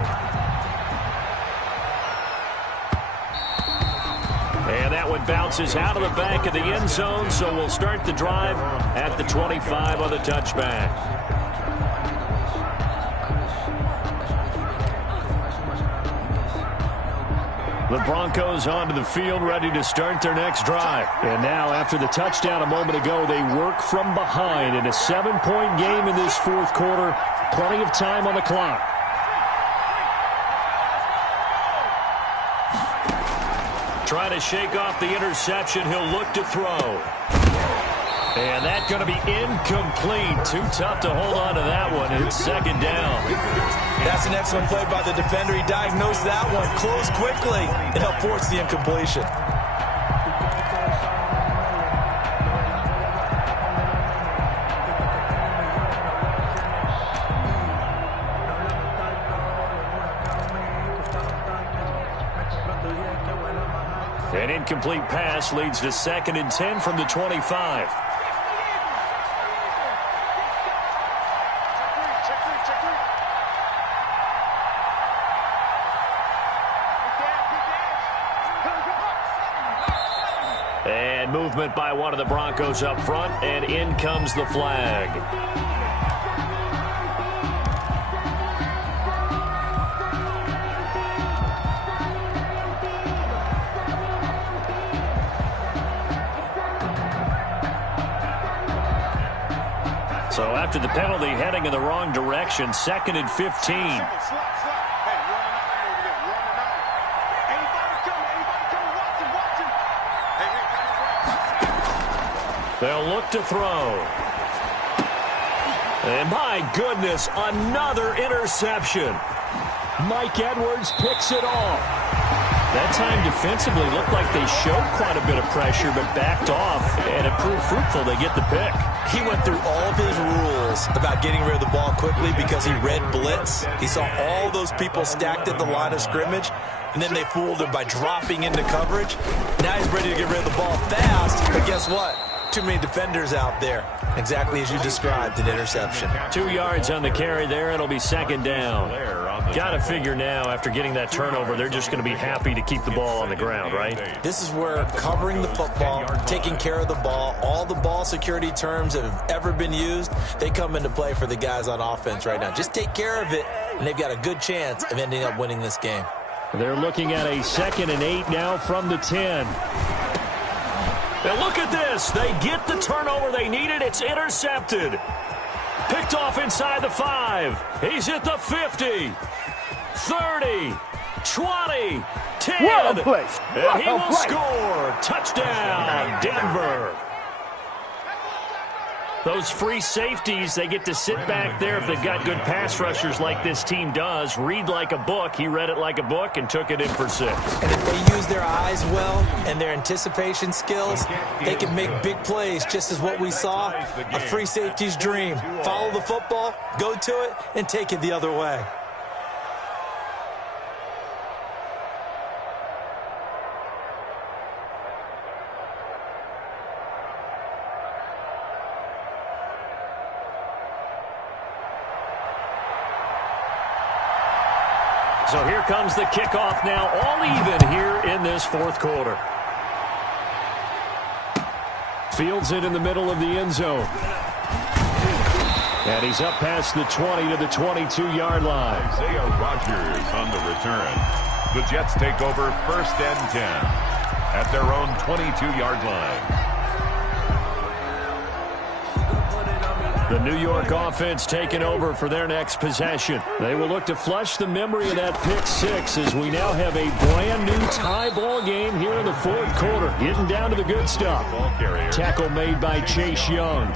And that one bounces out of the back of the end zone, so we'll start the drive at the 25 on the touchback. The Broncos onto the field, ready to start their next drive. And now, after the touchdown a moment ago, they work from behind in a 7-point game in this fourth quarter. Plenty of time on the clock. Trying to shake off the interception. He'll look to throw. And that's going to be incomplete. Too tough to hold on to that one. It's second down. That's an excellent play by the defender. He diagnosed that one, closed quickly, and helped force the incompletion. An incomplete pass leads to 2nd and 10 from the 25. And movement by one of the Broncos up front, and in comes the flag. So after the penalty, heading in the wrong direction, 2nd and 15. They'll look to throw. And my goodness, another interception. Mike Edwards picks it off. That time defensively looked like they showed quite a bit of pressure but backed off, and it proved fruitful. They get the pick. He went through all of his rules about getting rid of the ball quickly because he read blitz. He saw all those people stacked at the line of scrimmage, and then they fooled him by dropping into coverage. Now he's ready to get rid of the ball fast, but guess what? Too many defenders out there. Exactly as you described, an interception. 2 yards on the carry there. It'll be second down. Got to figure now, after getting that turnover, they're just going to be happy to keep the ball on the ground, right? This is where covering the football, taking care of the ball, all the ball security terms that have ever been used, they come into play for the guys on offense right now. Just take care of it, and they've got a good chance of ending up winning this game. They're looking at a 2nd and 8 now from the 10. Now look at this. They get the turnover they needed. It's intercepted. Picked off inside the 5. He's at the 50. 30. 20. 10. Well played. And he will score. Touchdown, Denver. Those free safeties, they get to sit back there if they've got good pass rushers like this team does. Read like a book. He read it like a book and took it in for 6. And if they use their eyes well and their anticipation skills, they can make big plays, just as what we saw. A free safety's dream. Follow the football, go to it, and take it the other way. So here comes the kickoff now, all even here in this fourth quarter. Fields it in the middle of the end zone. And he's up past the 20 to the 22-yard line. Isaiah Rodgers on the return. The Jets take over 1st and 10 at their own 22-yard line. The New York offense taking over for their next possession. They will look to flush the memory of that pick 6 as we now have a brand new tie ball game here in the fourth quarter. Getting down to the good stuff. Tackle made by Chase Young.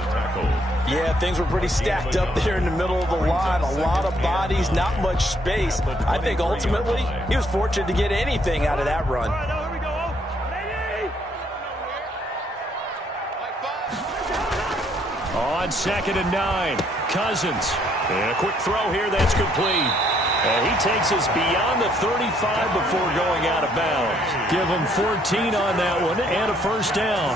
Yeah, things were pretty stacked up there in the middle of the line. A lot of bodies, not much space. I think ultimately he was fortunate to get anything out of that run. On 2nd and 9, Cousins. And a quick throw here that's complete. And he takes us beyond the 35 before going out of bounds. Give him 14 on that one and a first down.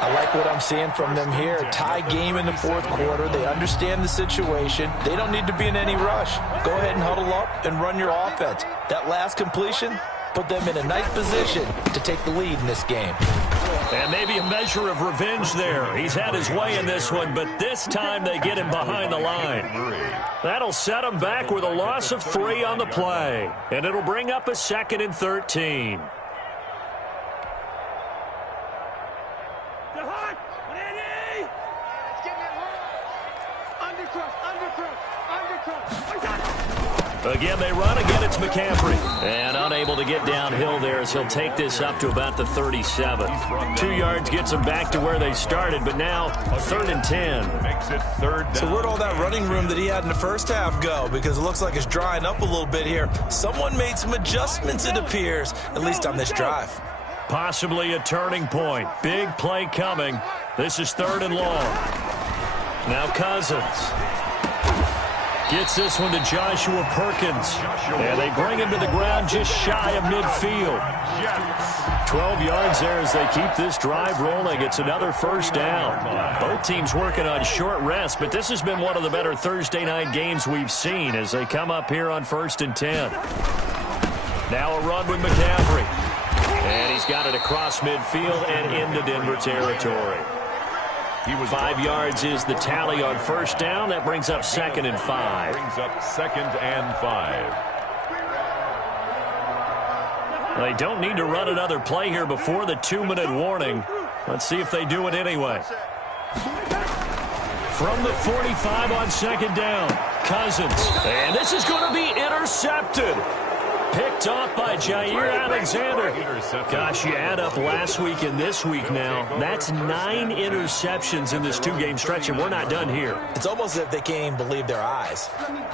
I like what I'm seeing from them here. A tie game in the fourth quarter. They understand the situation. They don't need to be in any rush. Go ahead and huddle up and run your offense. That last completion, put them in a nice position to take the lead in this game. And maybe a measure of revenge there. He's had his way in this one, but this time they get him behind the line. That'll set him back with a loss of 3 on the play. And it'll bring up a 2nd and 13. Again, they run. Again, it's McCaffrey. And unable to get downhill there as he'll take this up to about the 37. 2 yards gets them back to where they started, but now 3rd and 10. Makes it 3rd down. So where'd all that running room that he had in the first half go? Because it looks like it's drying up a little bit here. Someone made some adjustments, it appears, at least on this drive. Possibly a turning point. Big play coming. This is 3rd and long. Now Cousins gets this one to Joshua Perkins. And they bring him to the ground just shy of midfield. 12 yards there as they keep this drive rolling. It's another 1st down. Both teams working on short rest, but this has been one of the better Thursday night games we've seen as they come up here on 1st and 10. Now a run with McCaffrey. And he's got it across midfield and into Denver territory. 5 yards is the tally on 1st down. That brings up 2nd and 5. Brings up 2nd and 5. They don't need to run another play here before the 2-minute warning. Let's see if they do it anyway. From the 45 on 2nd down, Cousins. And this is going to be intercepted. Picked off by Jair Alexander. Gosh, you add up last week and this week now. That's 9 interceptions in this 2-game stretch, and we're not done here. It's almost as if they can't even believe their eyes.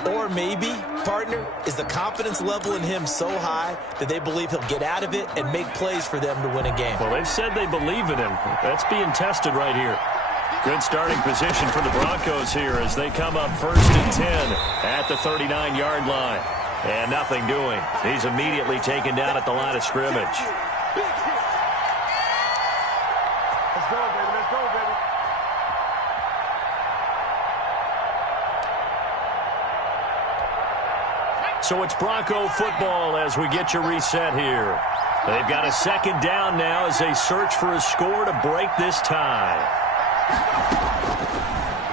Or maybe, partner, is the confidence level in him so high that they believe he'll get out of it and make plays for them to win a game. Well, they've said they believe in him. That's being tested right here. Good starting position for the Broncos here as they come up 1st and 10 at the 39-yard line. And nothing doing. He's immediately taken down at the line of scrimmage. Let's go, baby. Let's go, baby. So it's Bronco football as we get you reset here. They've got a 2nd down now as they search for a score to break this tie.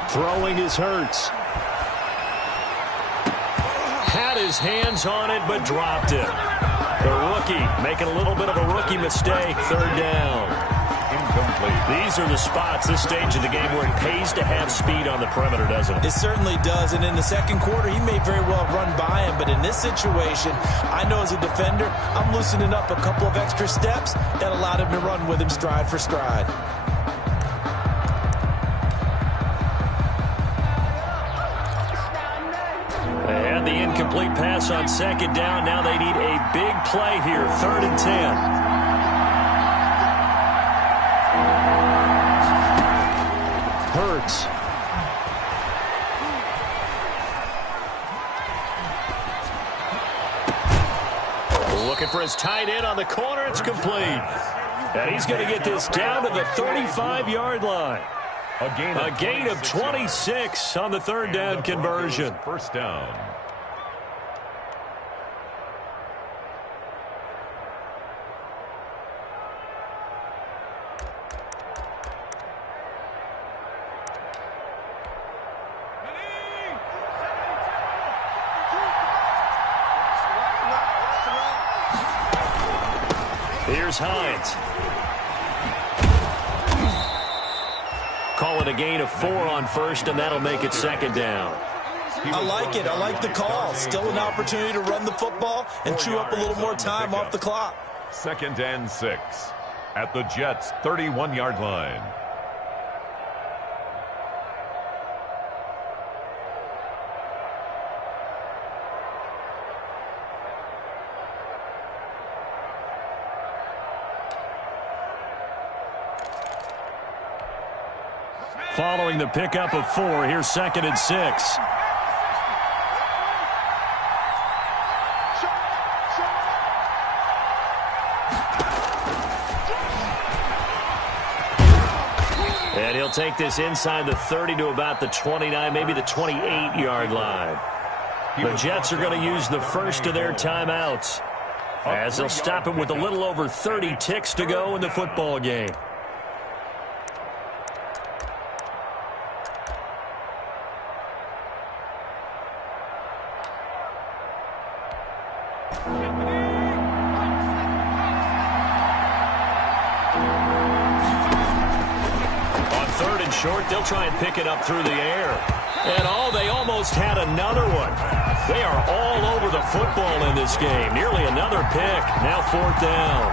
Throwing is Hurts. Had his hands on it, but dropped it. The rookie making a little bit of a rookie mistake. 3rd down. Incomplete. These are the spots, this stage of the game, where it pays to have speed on the perimeter, doesn't it? It certainly does, and in the 2nd quarter, he may very well run by him, but in this situation, I know as a defender, I'm loosening up a couple of extra steps that allowed him to run with him stride for stride. And the incomplete pass on 2nd down. Now they need a big play here. 3rd and 10. Hurts. Looking for his tight end on the corner. It's complete. And he's going to get this down to the 35-yard line. A gain of 26 on the 3rd down conversion. 1st down. Here's Hines. Call it a gain of 4 on 1st, and that'll make it 2nd down. I like it. I like the call. Still an opportunity to run the football and chew up a little more time off the clock. 2nd and 6 at the Jets' 31-yard line. Following the pickup of 4, here's 2nd and 6. And he'll take this inside the 30 to about the 29, maybe the 28-yard line. The Jets are going to use the first of their timeouts. as they'll stop it with a little over 30 ticks to go in the football game. On 3rd and short, they'll try and pick it up through the air. And they almost had another one. They are all over the football in this game. Nearly another pick. Now 4th down.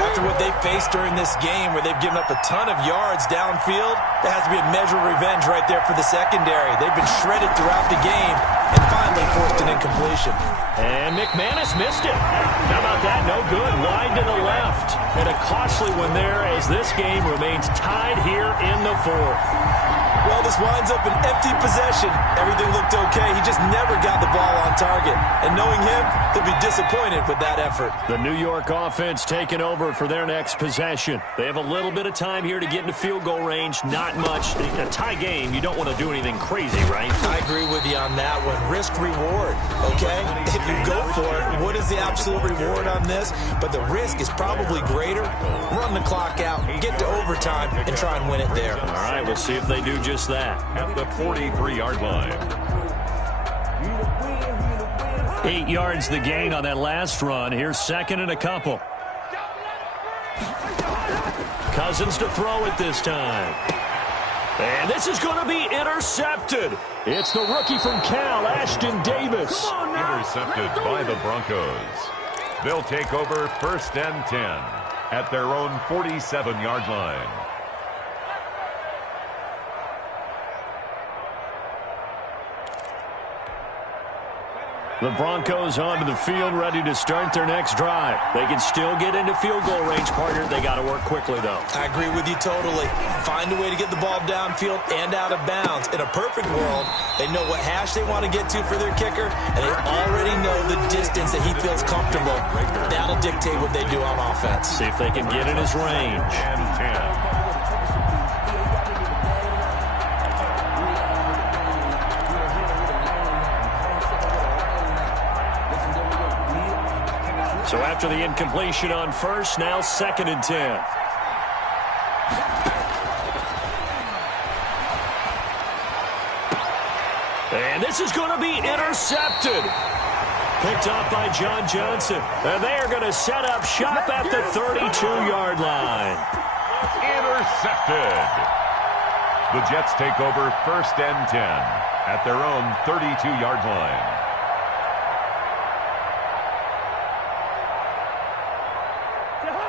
After what they faced during this game where they've given up a ton of yards downfield, there has to be a measure of revenge right there for the secondary. They've been shredded throughout the game and finally forced an incompletion. And McManus missed it. How about that? No good. Wide to the left. And a costly one there as this game remains tied here in the 4th. Well, this winds up an empty possession. Everything looked okay. He just never got the ball on target. And knowing him, he'll be disappointed with that effort. The New York offense taking over for their next possession. They have a little bit of time here to get into field goal range. Not much. A tie game, you don't want to do anything crazy, right? I agree with you on that one. Risk-reward, okay? If you go for it, what is the absolute reward on this? But the risk is probably greater. Run the clock out, get to overtime, and try and win it there. All right, we'll see if they do just that. At the 43-yard line. 8 yards the gain on that last run. Here's 2nd and a couple. Cousins to throw it this time. And this is going to be intercepted. It's the rookie from Cal, Ashton Davis. Intercepted by the Broncos. They'll take over 1st and 10 at their own 47-yard line. The Broncos onto the field, ready to start their next drive. They can still get into field goal range, partner. They got to work quickly, though. I agree with you totally. Find a way to get the ball downfield and out of bounds. In a perfect world, they know what hash they want to get to for their kicker, and they already know the distance that he feels comfortable. That'll dictate what they do on offense. See if they can get in his range. And 10. So after the incompletion on 1st, now 2nd and 10. And this is going to be intercepted. Picked off by John Johnson. And they are going to set up shop at the 32-yard line. Intercepted. The Jets take over 1st and 10 at their own 32-yard line.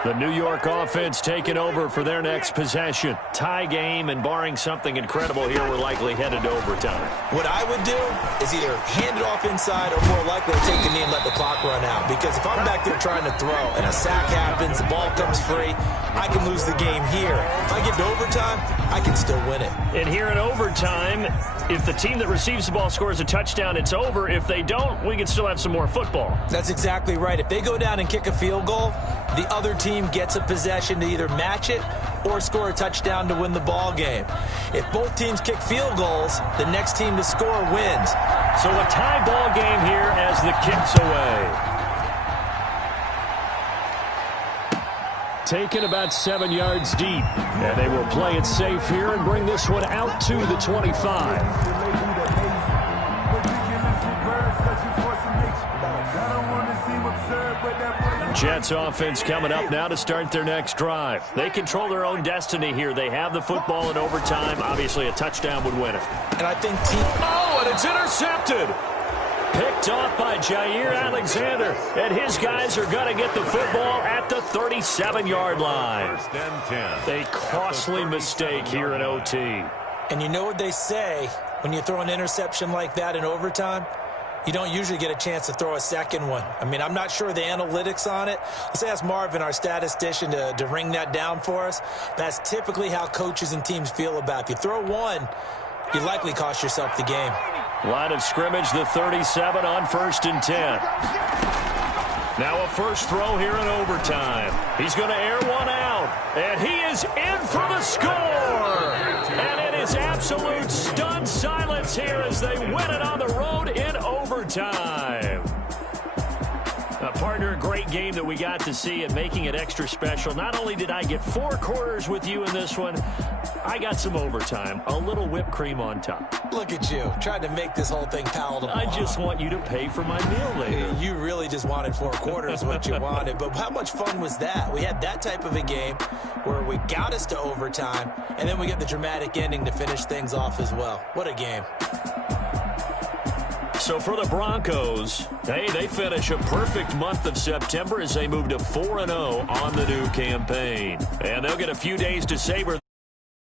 The New York offense taking over for their next possession. Tie game, and barring something incredible here, we're likely headed to overtime. What I would do is either hand it off inside or more likely take a knee and let the clock run out. Because if I'm back there trying to throw and a sack happens, the ball comes free, I can lose the game here. If I get to overtime, I can still win it. And here in overtime, if the team that receives the ball scores a touchdown, it's over. If they don't, we can still have some more football. That's exactly right. If they go down and kick a field goal, the other team gets a possession to either match it or score a touchdown to win the ball game. If both teams kick field goals, the next team to score wins. So a tie ball game here as the kick's away. Taken about 7 yards deep. And they will play it safe here and bring this one out to the 25. Jets offense coming up now to start their next drive. They control their own destiny here. They have the football in overtime. Obviously, a touchdown would win it. And I think and it's intercepted. Picked off by Jair Alexander. And his guys are going to get the football at the 37-yard line. 1st and 10. A costly mistake here in OT. And you know what they say when you throw an interception like that in overtime? You don't usually get a chance to throw a second one. I mean, I'm not sure the analytics on it. Let's ask Marvin, our statistician, to ring that down for us. That's typically how coaches and teams feel about it. If you throw one, you likely cost yourself the game. Line of scrimmage, the 37 on 1st and 10. Now a first throw here in overtime. He's going to air one out. And he is in for the score. And it is absolute stunned silence here as they win it on the road in overtime. Partner, a great game that we got to see and making it extra special. Not only did I get 4 quarters with you in this one, I got some overtime, a little whipped cream on top. Look at you, trying to make this whole thing palatable. I just want you to pay for my meal later. You really just wanted 4 quarters what you wanted, but how much fun was that? We had that type of a game where we got us to overtime, and then we get the dramatic ending to finish things off as well. What a game. So for the Broncos, hey, they finish a perfect month of September as they move to 4-0 on the new campaign. And they'll get a few days to savor